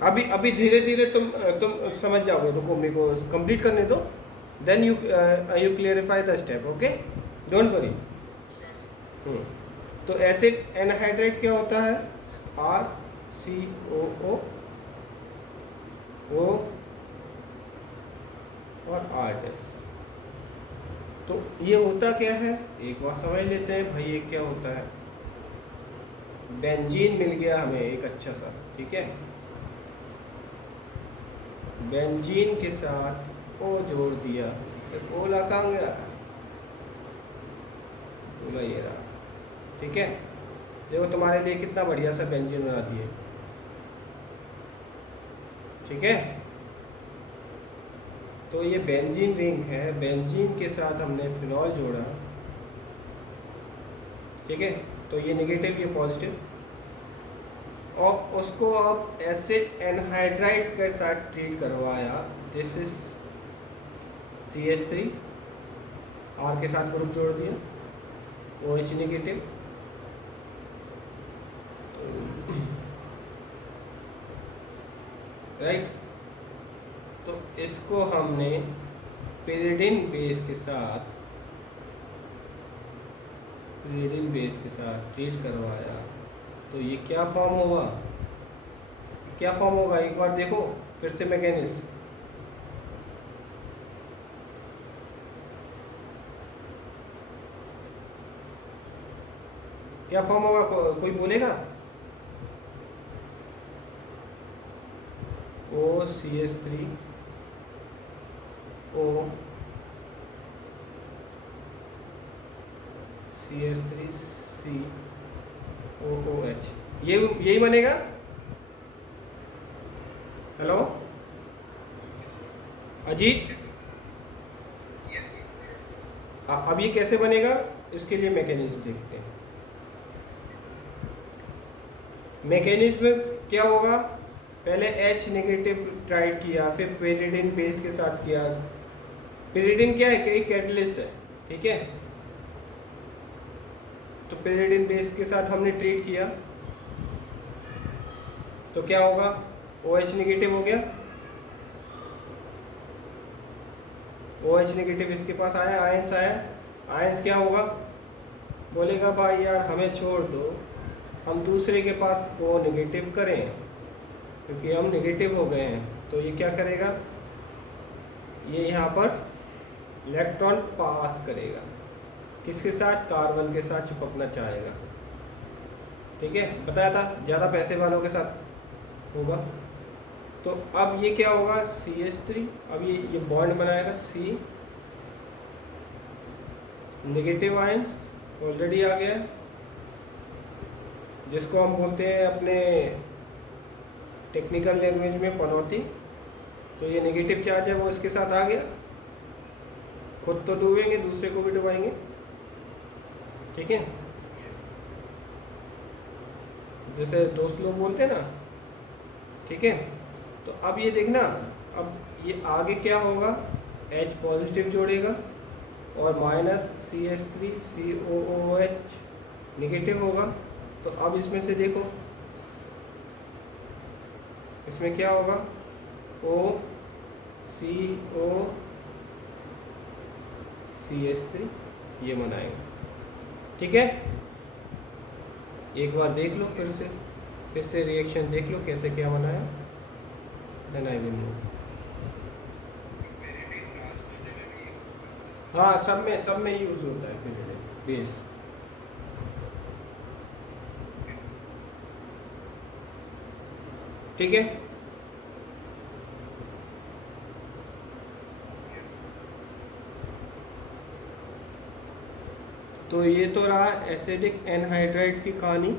अभी धीरे धीरे तुम समझ जाओगे, रुको मेरे को कंप्लीट करने दो, then you clarify the step, okay, don't worry. तो एसिड एनहाइड्राइड क्या होता है, RCOO O और R-। तो ये होता क्या है, एक बार समझ लेते हैं भाई, ये क्या होता है, बेंजीन मिल गया हमें एक अच्छा सा, ठीक है, बेंजीन के साथ O जोड़ दिया, तो ओला कहाँ गया, ओला ये रहा, ठीक है। देखो तुम्हारे लिए कितना बढ़िया सा बेंजीन बना दिए, ठीक है। तो ये बेंजीन रिंग है, बेंजीन के साथ हमने फिनॉल जोड़ा, ठीक है। तो ये नेगेटिव, ये पॉजिटिव, और उसको आप एसिड एनहाइड्राइड के साथ ट्रीट करवाया, दिस इज CH3, R के साथ ग्रुप जोड़ दिया, OH नेगेटिव, राइट। तो इसको हमने पेरिडिन बेस के साथ ट्रीट करवाया, तो ये क्या फॉर्म होगा, एक बार देखो फिर से मैकेनिज्म। क्या फॉर्म होगा, कोई बोलेगा? OCH3 O CH3 COOH, ये यही बनेगा। हेलो अजीत, अब ये कैसे बनेगा, इसके लिए मैकेनिज्म देखते हैं। मैकेनिज्म क्या होगा, पहले H नेगेटिव ट्राई किया, फिर पेरिडिन बेस के साथ किया। पेरिडिन क्या है, कई कैटलिस्ट है, ठीक है। तो पेरिडिन बेस के साथ हमने ट्रीट किया, तो क्या होगा, OH नेगेटिव हो गया। OH नेगेटिव इसके पास आया, आयंस आया। आयंस क्या होगा, बोलेगा भाई यार हमें छोड़ दो, हम दूसरे के पास को नेगेटिव करें, क्योंकि हम नेगेटिव हो गए हैं। तो ये क्या करेगा, ये यहाँ पर इलेक्ट्रॉन पास करेगा, किसके साथ, कार्बन के साथ चिपकना चाहेगा, ठीक है। बताया था ज़्यादा पैसे वालों के साथ होगा। तो अब ये क्या होगा, CH3, अब ये बॉन्ड बनाएगा, C नेगेटिव आयंस ऑलरेडी आ गया, जिसको हम बोलते हैं अपने टेक्निकल लैंग्वेज में पनौती। तो ये नेगेटिव चार्ज है वो इसके साथ आ गया, खुद तो डूबेंगे, दूसरे को भी डुबाएंगे, ठीक है। जैसे दोस्त लोग बोलते हैं ना, ठीक है। तो अब ये देखना, अब ये आगे क्या होगा, H पॉजिटिव जोड़ेगा और माइनस CH3 COOH नेगेटिव होगा। तो अब इसमें से देखो, इसमें क्या होगा, OCO CH3 ये बनाएंगे, ठीक है। एक बार देख लो, फिर से रिएक्शन देख लो कैसे क्या बनाया, देन आई विल नो। हाँ, सब में यूज होता है पेरिडिन बेस। ठीक है, तो ये तो रहा एसिडिक एनहाइड्राइड की कहानी।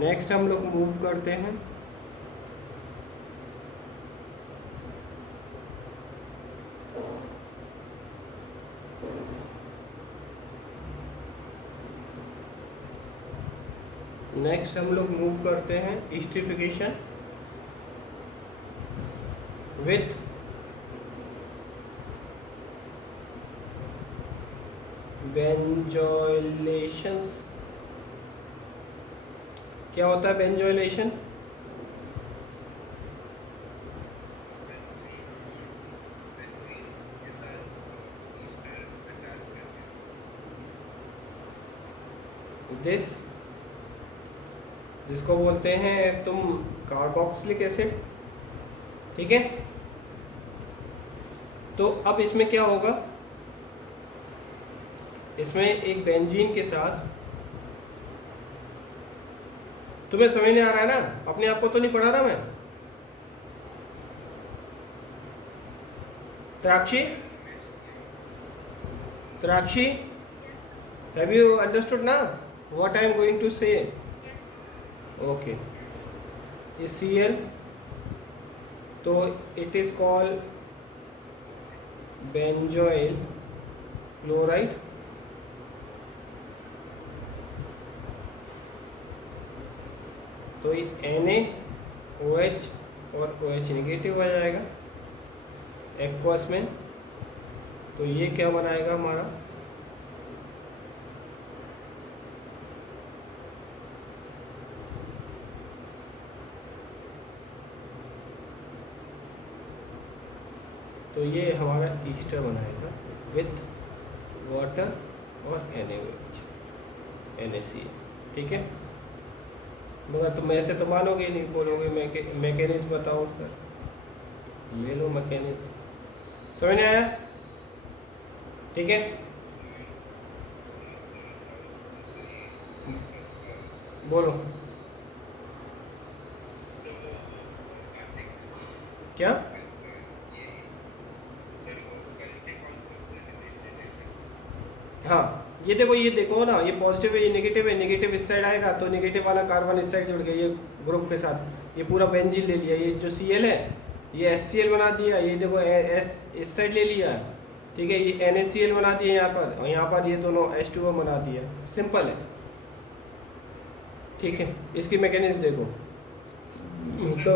नेक्स्ट हम लोग मूव करते हैं एस्टरिफिकेशन विथ बेंजोइलेशंस। क्या होता है बेंजोइलेशन? जिसको बोलते हैं तुम कार्बोक्सिलिक एसिड, ठीक है। तो अब इसमें क्या होगा, इसमें एक बेंजीन के साथ, तुम्हें समझ नहीं आ रहा है ना, अपने आप को तो नहीं पढ़ा रहा मैं। Trakshi, have you understood now what I am going to say? Okay. ये Cl, तो it is called benzoyl chloride. तो ये NaOH और OH नेगेटिव आ जाएगा एक्वस में। तो ये क्या बनाएगा हमारा, तो ये हमारा ईस्टर बनाएगा विथ वाटर और NaOH NaCl, ठीक है। मगर तुम ऐसे तो मानोगे नहीं, बोलोगे मैकेनिज्म बताओ सर, ले लो मैकेनिज्म। समझ में आया? ठीक है, बोलो क्या। हाँ ये देखो, ये देखो ना, ये पॉजिटिव है, ये नेगेटिव है, नेगेटिव इस साइड आएगा तो नेगेटिव वाला कार्बन इस साइड जुड़ गया ये ग्रुप के साथ, ये पूरा बेंजीन ले लिया, ये जो Cl है ये HCl बना दिया, ये देखो S इस साइड ले लिया, ठीक है, ये NaCl बना दिया यहाँ पर, और यहाँ पर ये दोनों H2O बना दिया, सिंपल है, ठीक है। इसकी मैकेनिज्म देखो, तो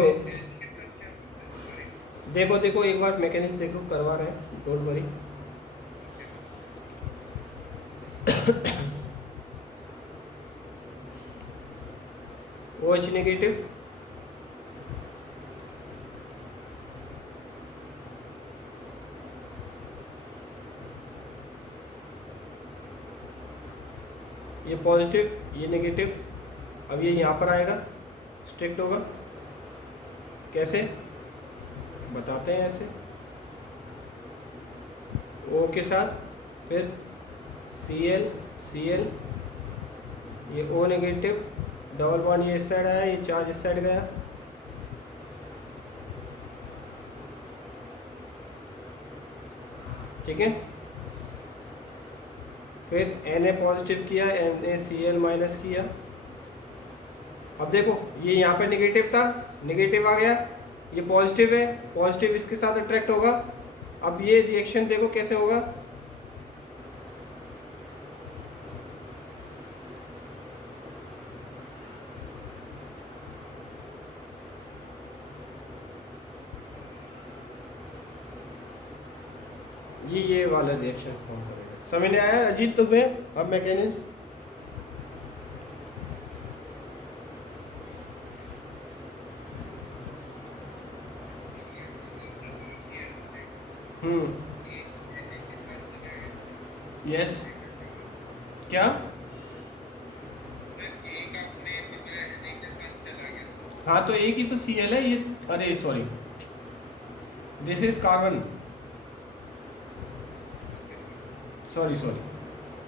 देखो देखो एक बार मैकेनिज्म देखो, करवा रहे हैं, डोंट वरी। OH नेगेटिव, ये पॉजिटिव, ये नेगेटिव, अब ये यहाँ पर आएगा, स्ट्रिक्ट होगा, कैसे बताते हैं, ऐसे O के साथ, फिर Cl Cl, ये O नेगेटिव, डबल बॉन्ड ये इस साइड आया, ये चार्ज इस साइड गया, ठीक है। फिर Na पॉजिटिव किया, NaCl माइनस किया, अब देखो ये यहाँ पे नेगेटिव था, नेगेटिव आ गया, ये पॉजिटिव है, पॉजिटिव इसके साथ अट्रैक्ट होगा, अब ये रिएक्शन देखो कैसे होगा, ये वाला रिएक्शन फॉर्म करेगा। समझ में आया अजीत तुम्हें अब मैकेनिज्म? यस, क्या? हाँ तो एक ही तो Cl है ये, अरे sorry, this is carbon, sorry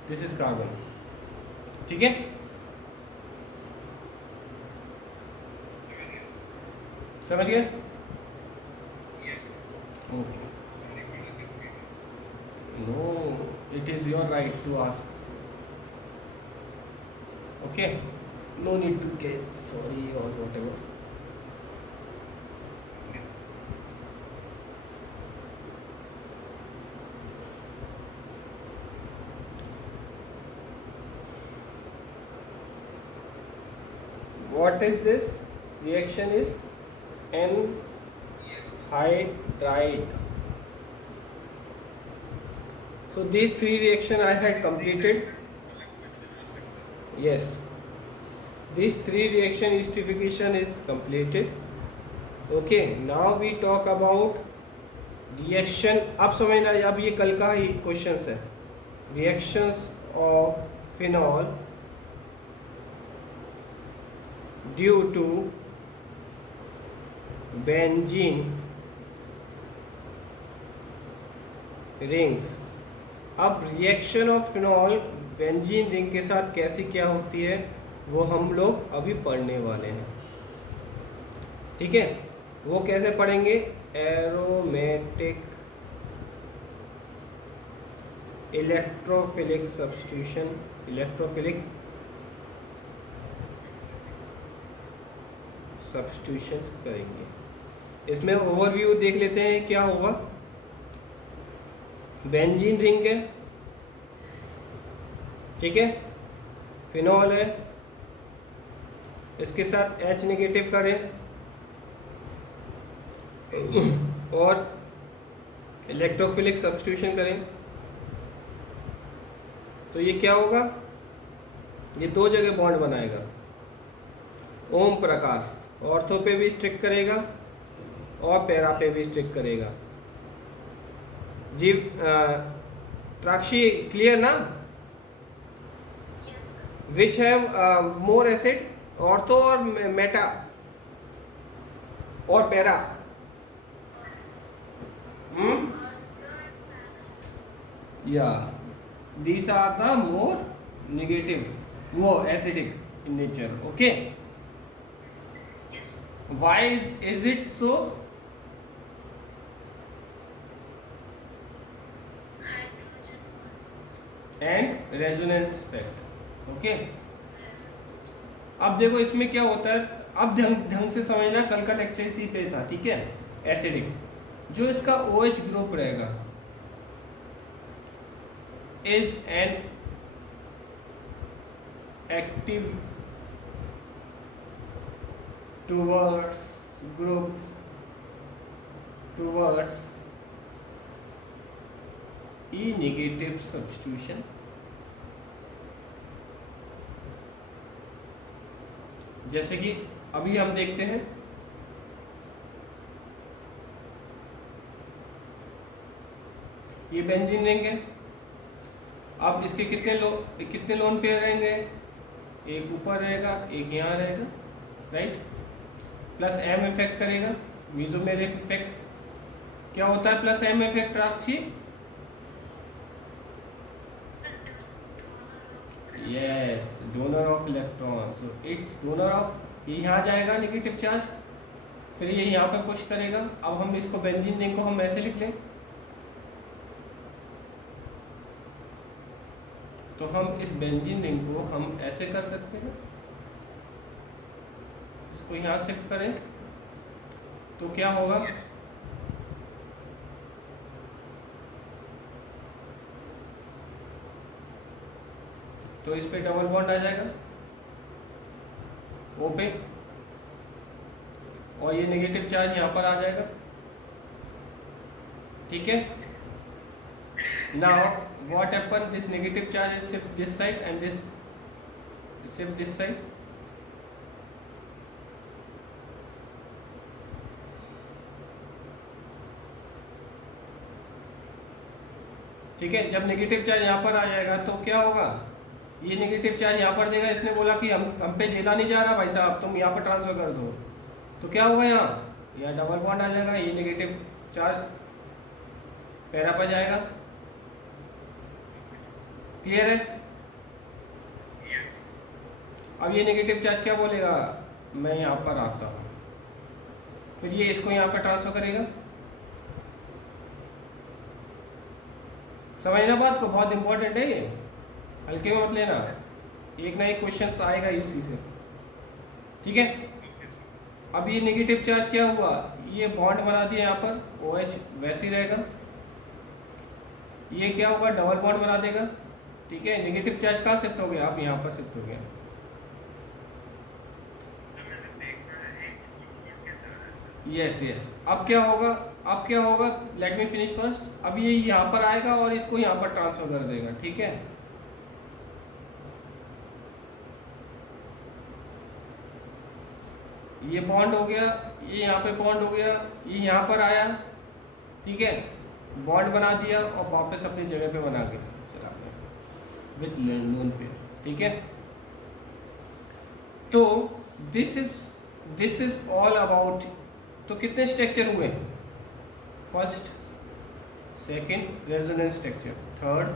this is carbon, ठीक है। समझ गए? Okay, no it is your right to ask, okay, no need to get sorry और whatever. What is this reaction? Is anhydride. So these three reaction I had completed. Yes, these three reaction esterification is completed. Okay, now we talk about reaction. अब समझना, अब ये कल का ही question है, reactions of phenol due to benzene rings। अब reaction of phenol benzene ring के साथ कैसी क्या होती है वो हम लोग अभी पढ़ने वाले हैं, ठीक है। वो कैसे पढ़ेंगे? Aromatic electrophilic substitution, electrophilic substitution करेंगे। इसमें ओवरव्यू देख लेते हैं क्या होगा। बेंजीन रिंग है, ठीक है, फिनॉल है, इसके साथ H नेगेटिव करें और इलेक्ट्रोफिलिक सब्स्टिट्यूशन करें तो ये क्या होगा? ये दो जगह बॉन्ड बनाएगा। ओम प्रकाश ऑर्थो पे भी स्ट्रिक करेगा और पैरा पे भी स्ट्रिक करेगा, जी Trakshi, clear ना? Which have more acid, ortho or meta or para? Yeah, these are the more negative, वो acidic in nature. Okay, why is it so? And resonance effect. Okay, अब देखो इसमें क्या होता है, अब ढंग ढंग से समझना, कल का लेक्चर इसी पे था, ठीक है। एसिडिक, जो इसका OH ग्रुप रहेगा is an active towards group towards E negative substitution. जैसे कि अभी हम देखते हैं, ये बेंजीन रिंग है। अब इसके कितने लोन पेयर रहेंगे, एक ऊपर रहेगा, एक यहाँ रहेगा, राइट। प्लस एम इफेक्ट करेगा, मीसोमेरिक इफेक्ट। क्या होता है plus M effect Rakshi? Yes, donor of electron. So it's donor of, ये यहाँ जाएगा नेगेटिव चार्ज, फिर ये यहाँ पे पुश करेगा। अब हम इसको बेंजीन रिंग को हम ऐसे लिख लें, तो हम इस बेंजीन रिंग को हम ऐसे कर सकते हैं, इसको यहाँ शिफ्ट करें तो क्या होगा, तो इस पे डबल बॉन्ड आ जाएगा ओ पे, और ये नेगेटिव चार्ज यहाँ पर आ जाएगा, ठीक है। Now what happen, this negative charge is shift this side and this shift this side। ठीक है, जब नेगेटिव चार्ज यहाँ पर आ जाएगा तो क्या होगा, ये नेगेटिव चार्ज यहाँ पर देगा। इसने बोला कि हम पे झेला नहीं जा रहा भाई साहब, तुम यहाँ पर ट्रांसफर कर दो, तो क्या होगा, यहाँ डबल बॉन्ड आ जाएगा, ये नेगेटिव चार्ज पैरा पर जाएगा। क्लियर है? अब ये नेगेटिव चार्ज क्या बोलेगा, मैं यहाँ पर आता हूँ, फिर ये इसको यहाँ पर ट्रांसफर करेगा। समझना बात को, बहुत इंपॉर्टेंट है ये, हल्के में मत लेना, एक ना एक क्वेश्चन आएगा इसी से, ठीक है। अब ये नेगेटिव चार्ज क्या हुआ, ये बॉन्ड बना दिया यहाँ पर, OH वैसे ही रहेगा, ये क्या होगा, डबल बॉन्ड बना देगा, ठीक है। नेगेटिव चार्ज कहाँ शिफ्ट हो गया, आप यहाँ पर शिफ्ट हो गया। यस यस, अब क्या होगा, लेट मी फिनिश फर्स्ट। अब ये यहाँ पर आएगा और इसको यहाँ पर ट्रांसफर कर देगा, ठीक है। ये बॉन्ड हो गया, ये यहाँ पे बॉन्ड हो गया, ये यहाँ पर आया, ठीक है, बॉन्ड बना दिया और वापस अपनी जगह पे बना के चला गया विद लोन पेयर, ठीक है। तो दिस इज ऑल अबाउट। तो कितने स्ट्रक्चर हुए, first, second resonance structure, third,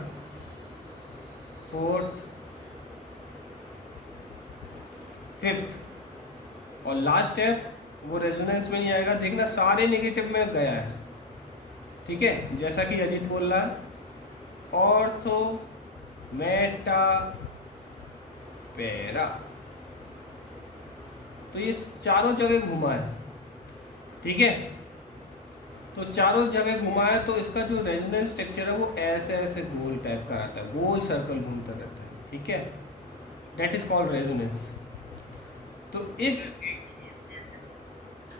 fourth, fifth, और लास्ट स्टेप वो रेजोनेंस में नहीं आएगा। देखना सारे नेगेटिव में गया है, ठीक है, जैसा कि अजीत बोल रहा है, ऑर्थो मेटा पैरा, तो ये चारों जगह घुमा है, ठीक है। तो चारों जगह घुमा है, तो इसका जो रेजोनेंस स्ट्रक्चर है वो ऐसे ऐसे गोल टाइप का रहता है, गोल सर्कल घूमता रहता है, ठीक है, दैट इज कॉल्ड रेजोनेंस। तो इस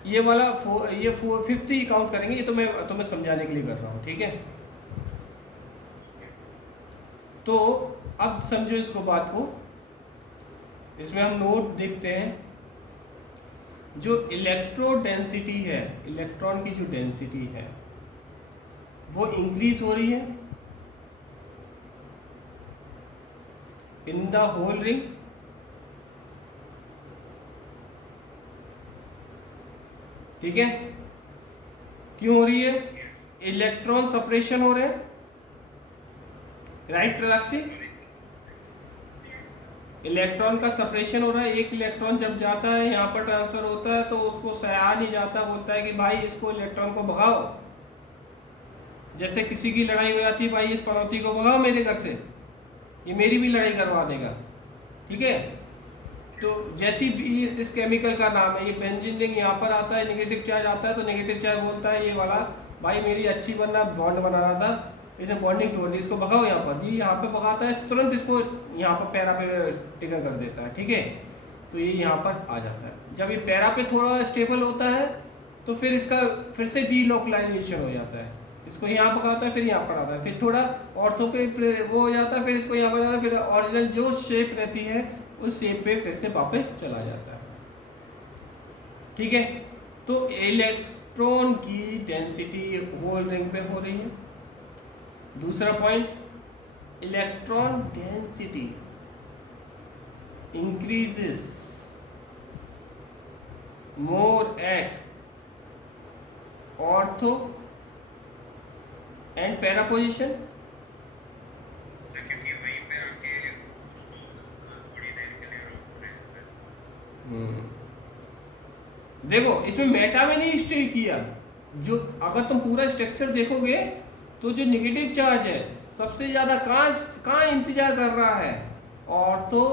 ये वाला ये फिफ्थ ही काउंट करेंगे, ये तो मैं तुम्हें समझाने के लिए कर रहा हूँ, ठीक है। तो अब समझो इसको, बात को, इसमें हम नोट देखते हैं, जो इलेक्ट्रो डेंसिटी है, इलेक्ट्रॉन की जो डेंसिटी है वो इंक्रीज हो रही है इन द होल रिंग, ठीक है। क्यों हो रही है? इलेक्ट्रॉन सेपरेशन हो रहे हैं, राइट राक्षी? इलेक्ट्रॉन का सेपरेशन हो रहा है। एक इलेक्ट्रॉन जब जाता है यहाँ पर ट्रांसफर होता है तो उसको सहा नहीं जाता, बोलता है कि भाई इसको इलेक्ट्रॉन को भगाओ। जैसे किसी की लड़ाई हो जाती है, भाई इस पनौती को भगाओ मेरे घर से, ये मेरी भी लड़ाई करवा देगा, ठीक है। तो जैसी भी इस केमिकल का नाम है, ये बेंजीन रिंग यहाँ पर आता है, नेगेटिव चार्ज आता है तो नेगेटिव चार्ज बोलता है ये वाला भाई मेरी अच्छी बनना बॉन्ड बना रहा था, इसने बॉन्डिंग तोड़ दी, इसको भगाओ यहाँ पर। जी यहाँ पे भगाता है, तुरंत इसको यहाँ पर पैरा पे टिका कर देता है, ठीक है। तो ये यहाँ पर आ जाता है। जब ये पैरा पे थोड़ा स्टेबल होता है तो फिर इसका फिर से डीलोकलाइजेशन हो जाता है, इसको यहाँ पकाता है फिर यहाँ पर आता है, फिर थोड़ा ऑर्थो पे वो हो जाता है, फिर इसको यहाँ पर आता है, फिर ओरिजिनल जो शेप रहती है उस शेप पे फिर से वापस चला जाता है, ठीक है। तो इलेक्ट्रॉन की डेंसिटी होल रिंग पे हो रही है। दूसरा point, electron density increases more at ortho and para position. देखो इसमें मेटा में नहीं स्टे किया, जो अगर तुम पूरा स्ट्रक्चर देखोगे तो जो नेगेटिव चार्ज है सबसे ज्यादा कहाँ इंतजार कर रहा है, ऑर्थो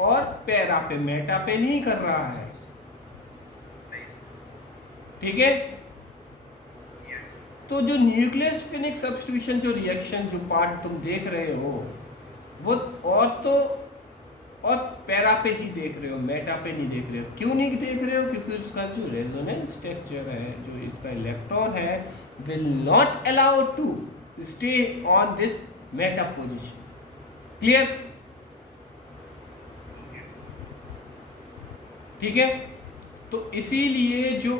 और पैरा पे, मेटा पे नहीं कर रहा है, ठीक है। तो जो न्यूक्लियोफिलिक सब्स्टिट्यूशन जो रिएक्शन जो पार्ट तुम देख रहे हो वो ऑर्थो और पैरा पे ही देख रहे हो, मेटा पे नहीं देख रहे हो। क्यों नहीं देख रहे हो? क्योंकि उसका जो रेजोनेंस स्ट्रक्चर है, जो इसका इलेक्ट्रॉन है, will not allow to stay on this meta position. Clear? ठीक है। तो इसीलिए जो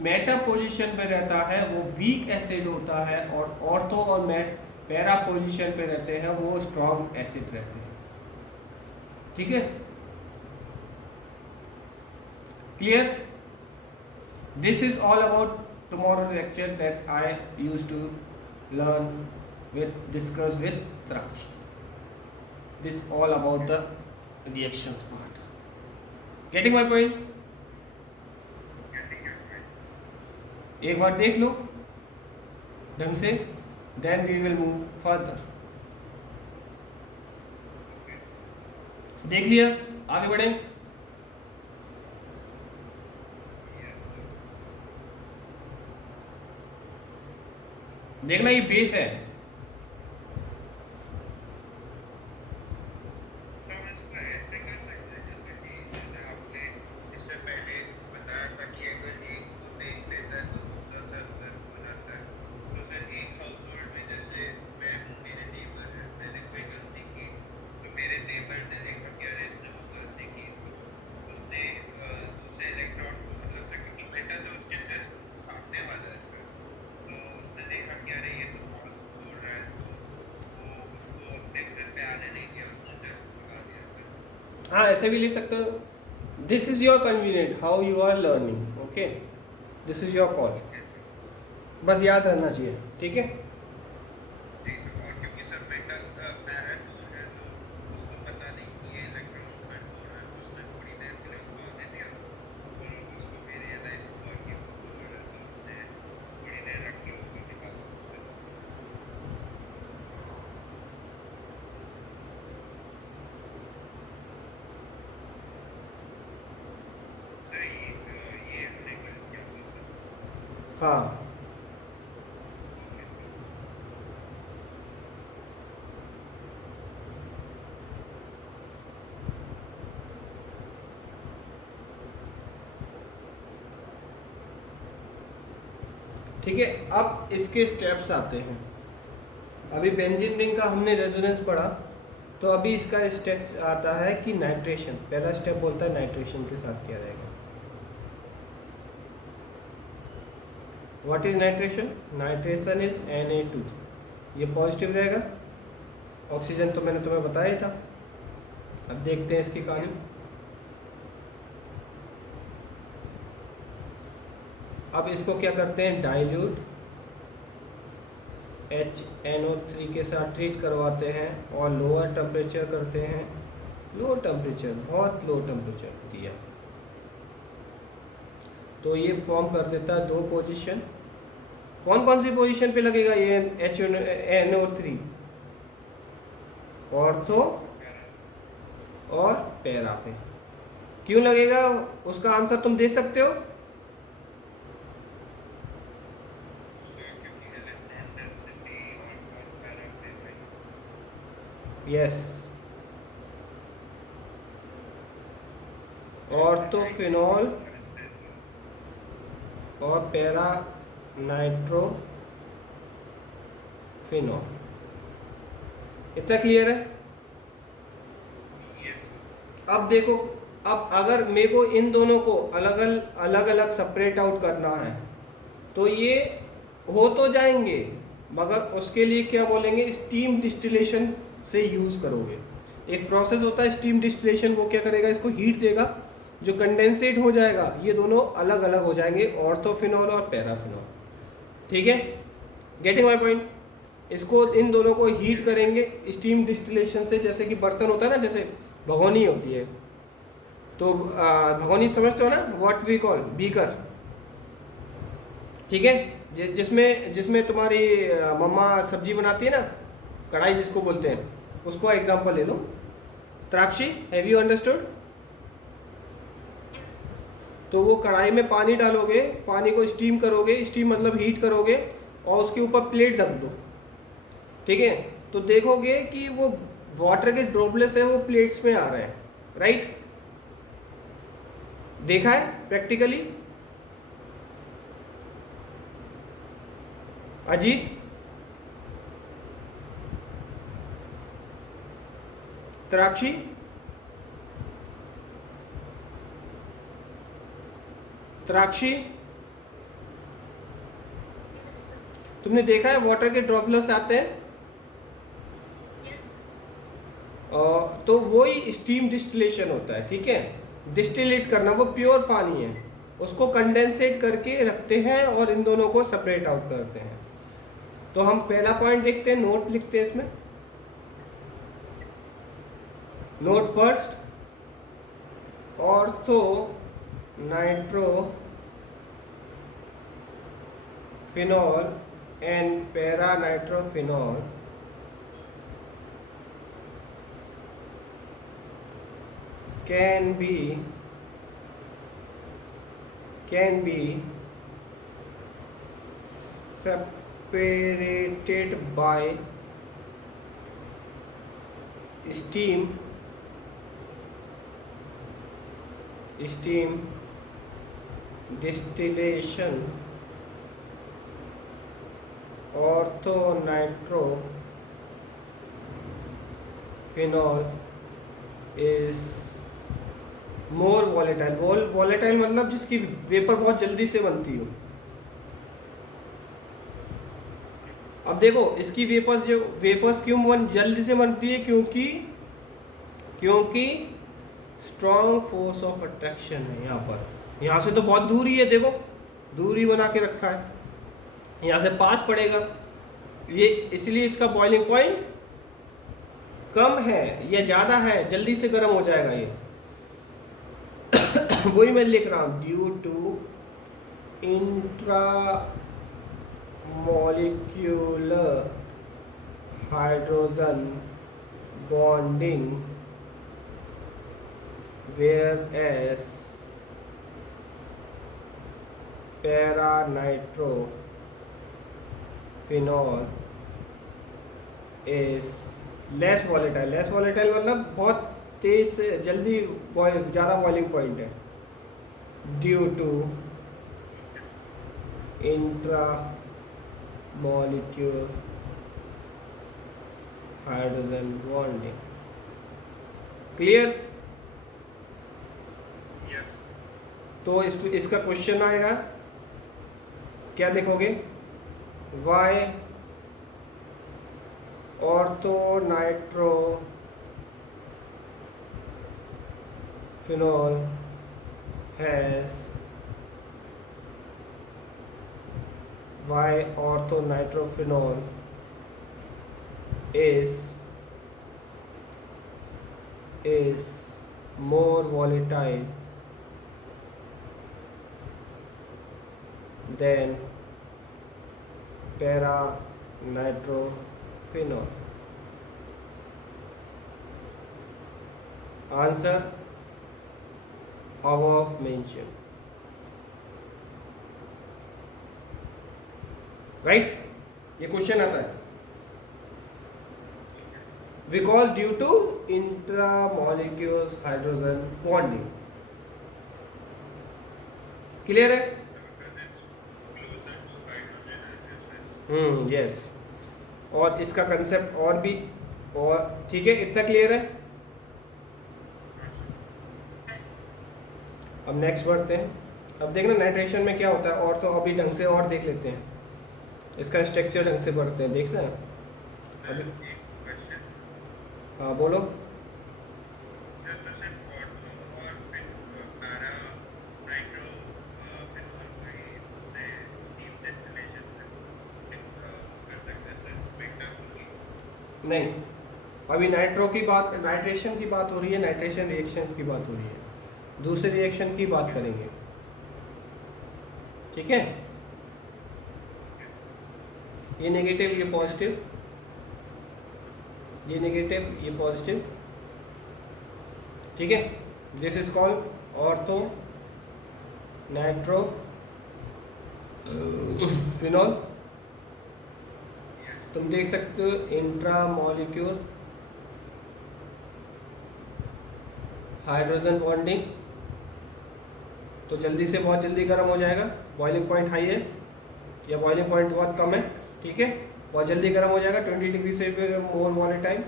मेटा पोजीशन पे रहता है वो वीक एसिड होता है, और ऑर्थो और पैरा पोजीशन पे रहते हैं वो स्ट्रॉन्ग एसिड रहते हैं, ठीक है। Clear? This is all about tomorrow lecture that I use to learn with discuss with Trakshi. This all about the reactions part. Getting my point? एक बार देख लो ढंग से, then we will move further. देख लिया? आगे बढ़े। देखना ये बेस है, हाँ ऐसे भी ले सकते हो। This is your convenient, how you are learning, okay, this is your call, बस याद रहना चाहिए, ठीक है। हाँ ठीक है। अब इसके स्टेप्स आते हैं। अभी बेंजीन रिंग का हमने रेजोनेंस पढ़ा, तो अभी इसका स्टेप आता है कि नाइट्रेशन। पहला स्टेप बोलता है नाइट्रेशन के साथ किया जाएगा। What is nitration? Nitration is Na2, ये पॉजिटिव रहेगा। ऑक्सीजन तो मैंने तुम्हें बताया ही था। अब देखते हैं इसकी कहानी। अब इसको क्या करते हैं, डाइल्यूट HNO3 के साथ ट्रीट करवाते हैं और लोअर टेम्परेचर करते हैं। लो टेम्परेचर, बहुत लो टेम्परेचर दिया तो ये फॉर्म कर देता है दो पोजीशन। कौन कौन सी पोजीशन पे लगेगा ये HNO3? ऑर्थो और पैरा पे। क्यों लगेगा उसका आंसर तुम दे सकते हो। यस, ऑर्थोफिनॉल और पैरा नाइट्रोफिनॉल। इतना क्लियर है? अब देखो, अब अगर मेरे को इन दोनों को अलग अलग सेपरेट आउट करना है तो ये हो तो जाएंगे, मगर उसके लिए क्या बोलेंगे, स्टीम डिस्टिलेशन से यूज करोगे। एक प्रोसेस होता है स्टीम डिस्टिलेशन, वो क्या करेगा, इसको हीट देगा, जो कंडेंसेट हो जाएगा, ये दोनों अलग अलग हो जाएंगे, ऑर्थोफिनॉल और पैराफिनॉल। ठीक है, गेटिंग माय पॉइंट? इसको इन दोनों को हीट करेंगे स्टीम डिस्टिलेशन से। जैसे कि बर्तन होता है ना, जैसे भगोनी होती है, तो भगोनी समझते हो ना, व्हाट वी कॉल बीकर। ठीक है, जिसमें तुम्हारी मम्मा सब्जी बनाती है ना, कढ़ाई जिसको बोलते हैं, उसको एग्जांपल ले लो। त्राक्षी, हैव यू अंडरस्टूड? तो वो कढ़ाई में पानी डालोगे, पानी को स्टीम करोगे, स्टीम मतलब हीट करोगे, और उसके ऊपर प्लेट रख दो। ठीक है, तो देखोगे कि वो वाटर के ड्रॉपलेट्स है वो प्लेट्स में आ रहे हैं, राइट? देखा है प्रैक्टिकली? अजीत, त्राक्षी, त्राक्षी, तुमने देखा है वाटर के ड्रॉपलेट्स आते हैं? तो वही स्टीम डिस्टिलेशन होता है। ठीक है, डिस्टिलेट करना, वो प्योर पानी है, उसको कंडेंसेट करके रखते हैं और इन दोनों को सेपरेट आउट करते हैं। तो हम पहला पॉइंट देखते हैं, नोट लिखते हैं इसमें। Node first, ortho nitrophenol and para nitrophenol can be separated by steam distillation. Orthonitrophenol is more volatile. Volatile मतलब जिसकी वेपर बहुत जल्दी से बनती हो। अब देखो इसकी वेपर्स क्यों जल्दी से बनती है, क्योंकि स्ट्रॉन्ग फोर्स ऑफ अट्रैक्शन है यहाँ पर। यहाँ से तो बहुत दूरी है, देखो दूरी बना के रखा है, यहाँ से पास पड़ेगा ये, इसलिए इसका बॉइलिंग पॉइंट कम है या ज़्यादा है, जल्दी से गर्म हो जाएगा ये। वही मैं लिख रहा हूँ, due to intramolecular hydrogen bonding, whereas para-nitrophenol is less volatile। Less volatile मतलब बहुत तेज से जल्दी ज़्यादा बॉइलिंग पॉइंट है, due to intramolecular hydrogen bonding. Clear? तो इसका क्वेश्चन आएगा क्या लिखोगे? Why ortho nitrophenol has why ortho nitrophenol is more volatile than para nitrophenol. Answer above mentioned. Right? ये क्वेश्चन आता है because due to intramolecular hydrogen bonding. Clear है? Yes. और इसका कंसेप्ट और भी, और ठीक है, इतना क्लियर है? अब नेक्स्ट बढ़ते हैं। अब देखना नाइट्रेशन में क्या होता है, और तो अभी ढंग से और देख लेते हैं, इसका स्ट्रक्चर ढंग से पढ़ते हैं, देखते हैं अभी। हाँ बोलो। नहीं, अभी नाइट्रो की बात, नाइट्रेशन की बात हो रही है, नाइट्रेशन रिएक्शंस की बात हो रही है, दूसरे रिएक्शन की बात करेंगे, ठीक है? ये नेगेटिव, ये पॉजिटिव, ये नेगेटिव, ये पॉजिटिव, ठीक है? This is called ortho nitro phenol. तुम देख सकते हो इंट्रा मॉलिक्यूल हाइड्रोजन बॉन्डिंग, तो जल्दी से बहुत जल्दी गर्म हो जाएगा। बॉइलिंग पॉइंट हाई है या बॉइलिंग पॉइंट बहुत कम है, ठीक है, बहुत जल्दी गर्म हो जाएगा, 20 डिग्री से मोर वॉलेटाइल।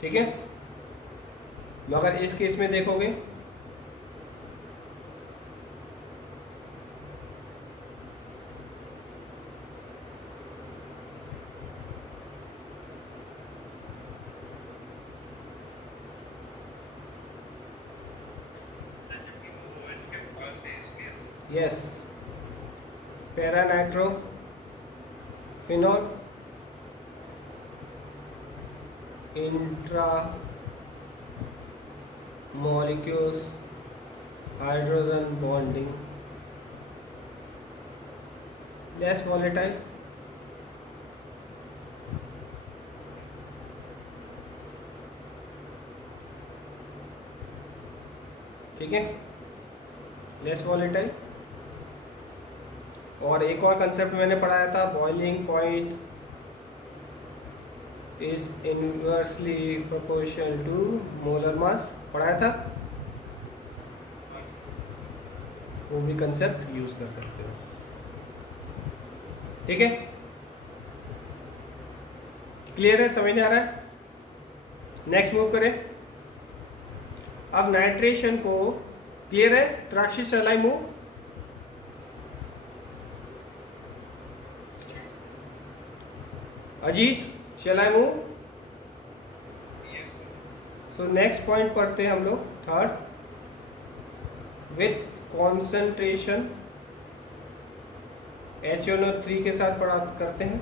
ठीक है, मगर इस केस में देखोगे yes, para nitrophenol intra molecules hydrogen bonding less volatile, ठीक है, लेस वॉलेटाइल। और एक और कंसेप्ट मैंने पढ़ाया था, boiling point is inversely proportional to molar mass, पढ़ाया था, वो भी कंसेप्ट यूज कर सकते हो, ठीक है? क्लियर है, समझ में आ रहा है? नेक्स्ट मूव करें। अब नाइट्रेशन को, क्लियर है? Trakshi shall I move? Ajit, shall I move? So next point पढ़ते हैं हम लोग, थर्ड, विथ कॉन्सेंट्रेशन HNO3 के साथ पढ़ा करते हैं।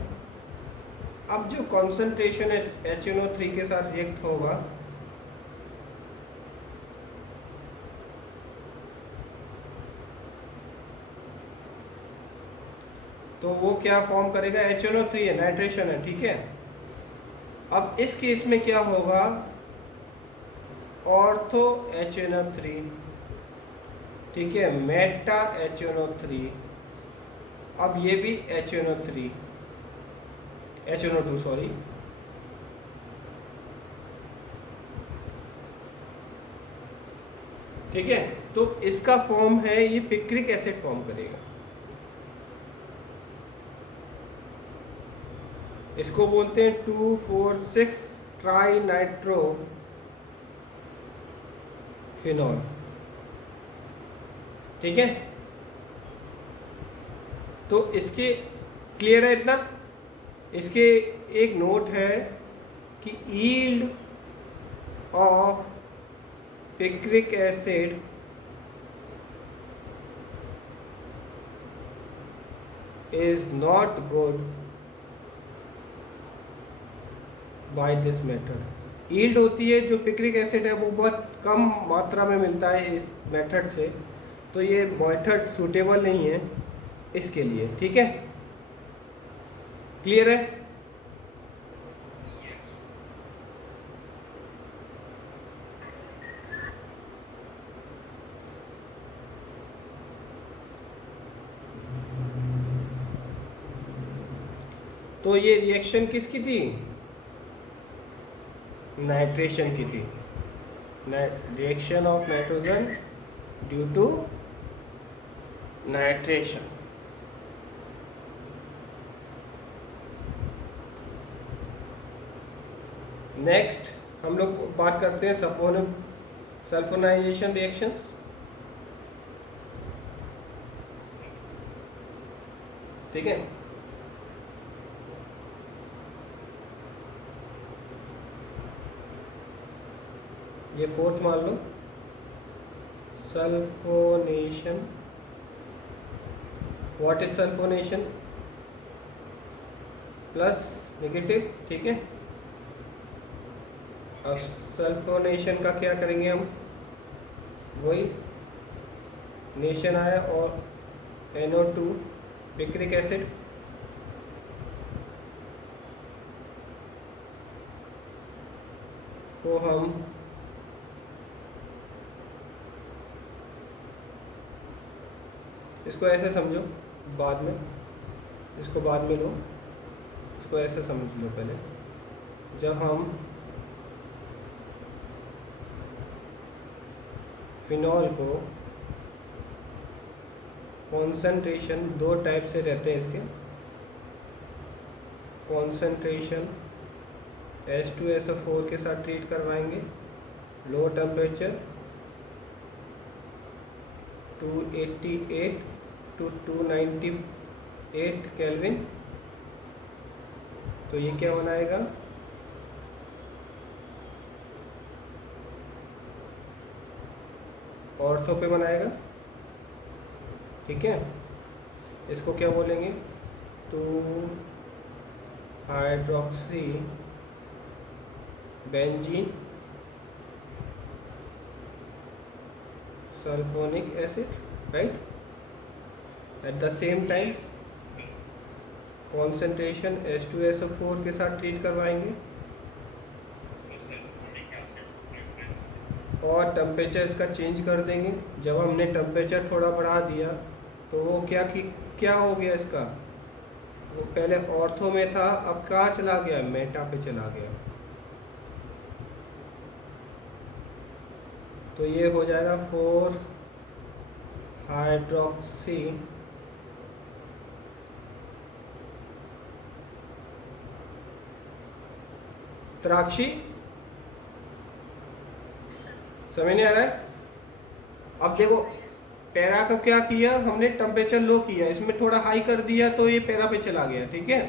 अब जो कॉन्सेंट्रेशन HNO3 के साथ रिएक्ट होगा, तो वो क्या फॉर्म करेगा? HNO3 है, नाइट्रेशन है, ठीक है? अब इस केस में क्या होगा? ऑर्थो HNO3, ठीक है, मेटा HNO3, अब ये भी HNO3, HNO2 सॉरी, ठीक है? तो इसका फॉर्म है, ये पिक्रिक एसिड फॉर्म करेगा, इसको बोलते हैं 2,4,6 ट्राई नाइट्रो फिनॉल, ठीक है, तो इसके क्लियर है इतना। इसके एक नोट है कि yield of picric acid is not good by this method. Yield होती है जो पिक्रिक एसिड है वो बहुत कम मात्रा में मिलता है इस मेथड से, तो ये मेथड सूटेबल नहीं है इसके लिए। ठीक है, क्लियर है। तो ये रिएक्शन किसकी थी, नाइट्रेशन की थी। Reaction of nitrogen due to nitration. Next हम लोग बात करते हैं सल्फोनाइजेशन रिएक्शंस। ठीक है, ये फोर्थ मान लो, sulphonation. What is sulphonation, plus negative. ठीक है, अब सल्फोनेशन का क्या करेंगे हम, वही नेशन आया और NO2 पिक्रिक एसिड, को हम इसको ऐसे समझो, बाद में इसको बाद में लो, इसको ऐसे समझ लो पहले। जब हम फिनॉल को कॉन्सेंट्रेशन दो टाइप से रहते हैं इसके, कॉन्सेंट्रेशन H2SO4 के साथ ट्रीट करवाएंगे, लो टेम्परेचर 288 to 298 केल्विन। तो ये क्या बनाएगा, ऑर्थो पे बनाएगा। ठीक है, इसको क्या बोलेंगे, 2 hydroxy benzene sulphonic acid, right. At the same time concentration H2SO4 के साथ ट्रीट करवाएंगे और टेम्परेचर इसका चेंज कर देंगे। जब हमने टेम्परेचर थोड़ा बढ़ा दिया तो वो क्या हो गया इसका, वो पहले ऑर्थो में था, अब कहाँ चला गया, मेटा पे चला गया। तो ये हो जाएगा 4 हाइड्रोक्सी त्राक्षी। समझ नहीं आ रहा है। अब देखो पैरा का क्या किया हमने, टेम्परेचर लो किया, इसमें थोड़ा हाई कर दिया तो ये पैरा पे चला गया। ठीक है,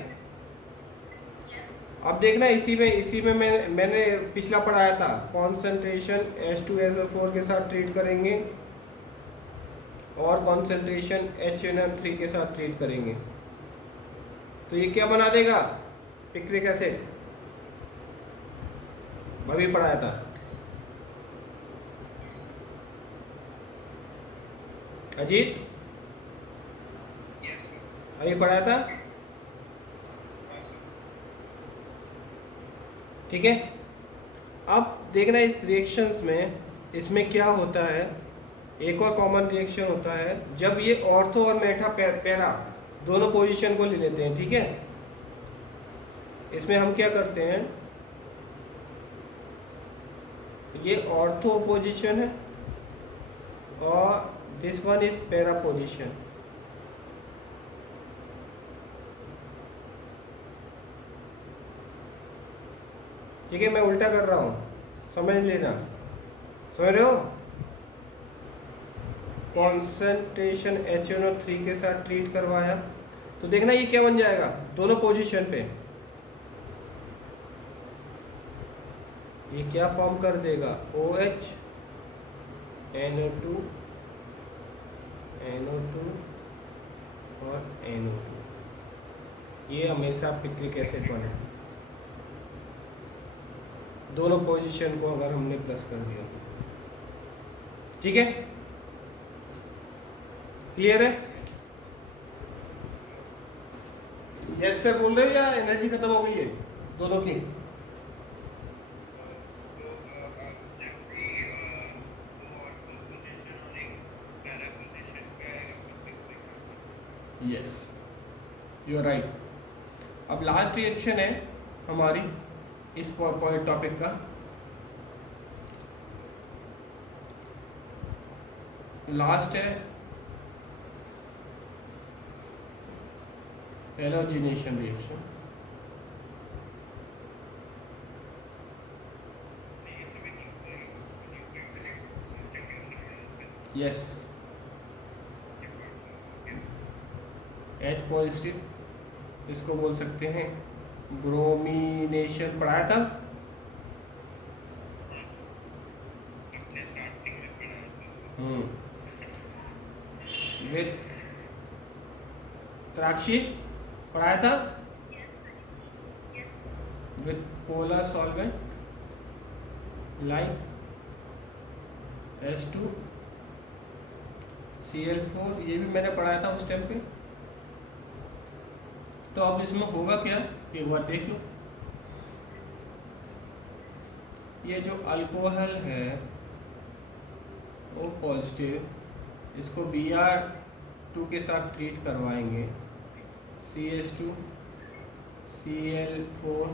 अब देखना इसी में मैंने पिछला पढ़ाया था, कॉन्सेंट्रेशन H2SO4 के साथ ट्रीट करेंगे और कॉन्सेंट्रेशन HNO3 के साथ ट्रीट करेंगे, तो ये क्या बना देगा, पिक्रिक एसिड। अभी पढ़ाया था, अजीत अभी पढ़ाया था। ठीक है, अब देखना इस रिएक्शंस में, इसमें क्या होता है, एक और कॉमन रिएक्शन होता है जब ये ऑर्थो और मेटा पैरा दोनों पोजीशन को ले लेते हैं। ठीक है, इसमें हम क्या करते हैं, ये ऑर्थो पोजीशन है और this one is para position. ठीक है, मैं उल्टा कर रहा हूँ, समझ लेना, समझ रहे हो। कॉन्सेंट्रेशन HNO3 के साथ ट्रीट करवाया, तो देखना ये क्या बन जाएगा दोनों पोजीशन पे, ये क्या फॉर्म कर देगा OH NO2 NO2 और NO2, ये हमेशा पिक्रिक एसिड बना दोनों पोजीशन को अगर हमने प्लस कर दिया। ठीक है, क्लियर है? यस सर बोल रहे हो या एनर्जी खत्म हो गई है दोनों की? Yes, you are right. अब लास्ट रिएक्शन है हमारी इस टॉपिक का, लास्ट है halogenation reaction. Yes, H positive, इसको बोल सकते हैं ब्रोमिनेशन, पढ़ाया था विथ त्राक्षी, पढ़ाया था with polar solvent like H2Cl4, ये भी मैंने पढ़ाया था उस टाइम पे। तो अब इसमें होगा क्या, एक बार देख लो, ये जो अल्कोहल है वो पॉजिटिव, इसको Br2 के साथ ट्रीट करवाएंगे, CH2 Cl4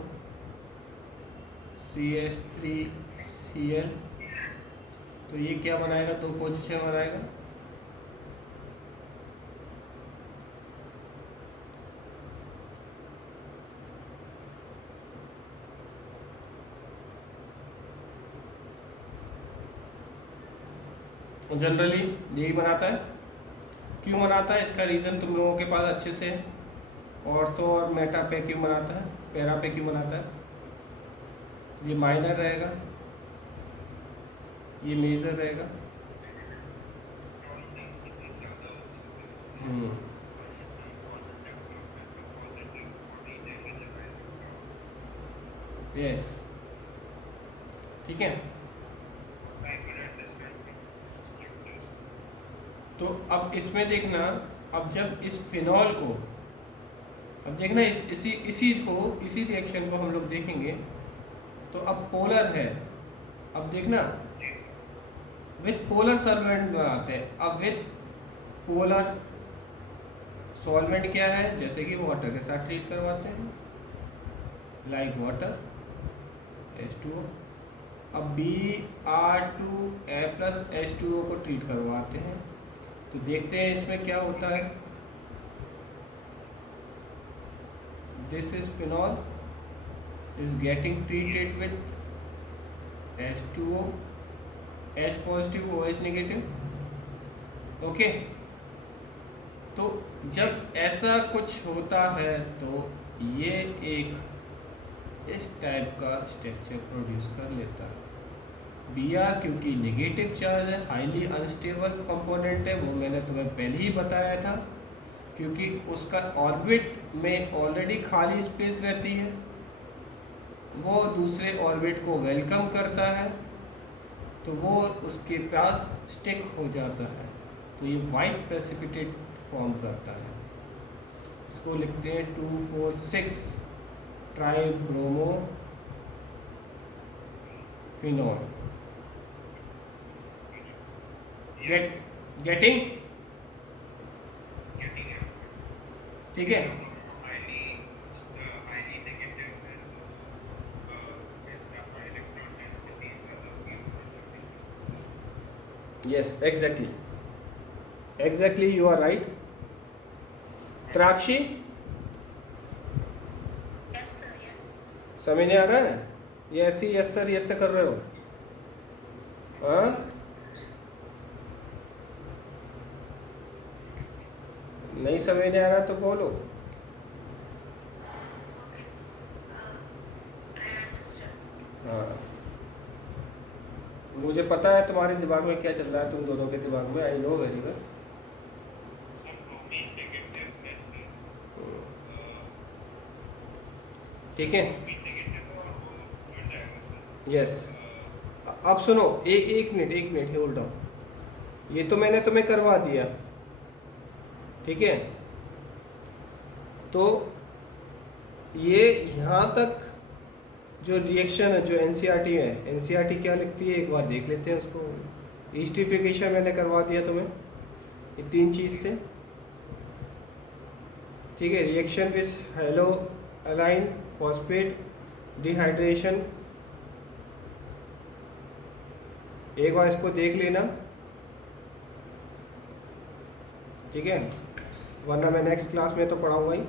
CH3 Cl, तो ये क्या बनाएगा, दो पोजीशन बनाएगा। जनरली यही बनाता है। क्यों बनाता है, इसका रीज़न तुम लोगों के पास अच्छे से ऑर्थो और मेटा पे क्यों बनाता है, पैरा पे क्यों बनाता है। ये माइनर रहेगा, ये मेजर रहेगा। यस, ठीक है। तो अब इसमें देखना, अब जब इस फिनॉल को, अब देखना इसी रिएक्शन को हम लोग देखेंगे, तो अब पोलर है, अब देखना विथ पोलर सॉल्वेंट बनाते हैं। अब विथ पोलर सॉल्वेंट क्या है, जैसे कि वाटर के साथ ट्रीट करवाते हैं, लाइक वाटर H2O। अब Br2A+H2O को ट्रीट करवाते हैं, तो देखते हैं इसमें क्या होता है। This is phenol is getting treated with H2O, H positive OH negative. Okay, तो जब ऐसा कुछ होता है तो ये एक इस टाइप का स्ट्रक्चर प्रोड्यूस कर लेता है। Br क्योंकि नेगेटिव चार्ज है, हाईली अनस्टेबल कंपोनेंट है, वो मैंने तुम्हें पहले ही बताया था, क्योंकि उसका ऑर्बिट में ऑलरेडी खाली स्पेस रहती है, वो दूसरे ऑर्बिट को वेलकम करता है, तो वो उसके पास स्टिक हो जाता है, तो ये वाइट प्रेसिपिटेट फॉर्म करता है। इसको लिखते हैं 2,4,6 ट्राइब्रोमो फिनॉल। गेटिंग, ठीक है। Yes, exactly you are right. Trakshi, समझ नहीं आ रहा है, ये ऐसी यस सर कर रहे हो, हाँ नहीं समझ नहीं आ रहा तो बोलो। हाँ, मुझे पता है तुम्हारे दिमाग में क्या चल रहा है, तुम दोनों के दिमाग में, आई नो वेरी वेल। ठीक है, यस। अब सुनो, एक मिनट, एक मिनट होल्ड ऑन। ये तो मैंने तुम्हें करवा दिया, ठीक है। तो ये यहाँ तक जो रिएक्शन है, जो एनसीईआरटी है, एनसीईआरटी क्या लिखती है एक बार देख लेते हैं उसको। एस्टरिफिकेशन मैंने करवा दिया तुम्हें ये 3 चीज़ से, ठीक है। Reaction with hello align phosphate dehydration, एक बार इसको देख लेना, ठीक है, वरना मैं नेक्स्ट क्लास में तो पढ़ाऊंगा ही।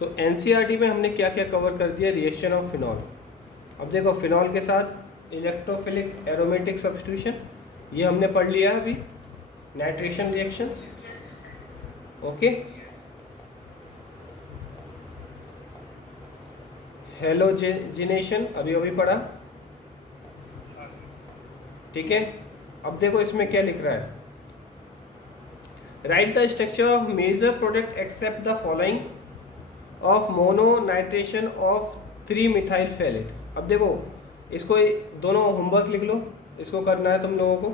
तो एनसीईआरटी में हमने क्या क्या कवर कर दिया, रिएक्शन ऑफ फिनॉल। अब देखो, फिनॉल के साथ इलेक्ट्रोफिलिक एरोमेटिक सब्स्टिट्यूशन, ये हमने पढ़ लिया अभी, नाइट्रेशन रिएक्शंस, ओके। हेलोजिनेशन अभी अभी पढ़ा, ठीक है। अब देखो इसमें क्या लिख रहा है, write the structure of major product except the following of mono nitration of 3 methyl phthalate. अब देखो इसको दोनों होमवर्क लिख लो, इसको करना है तुम लोगों को।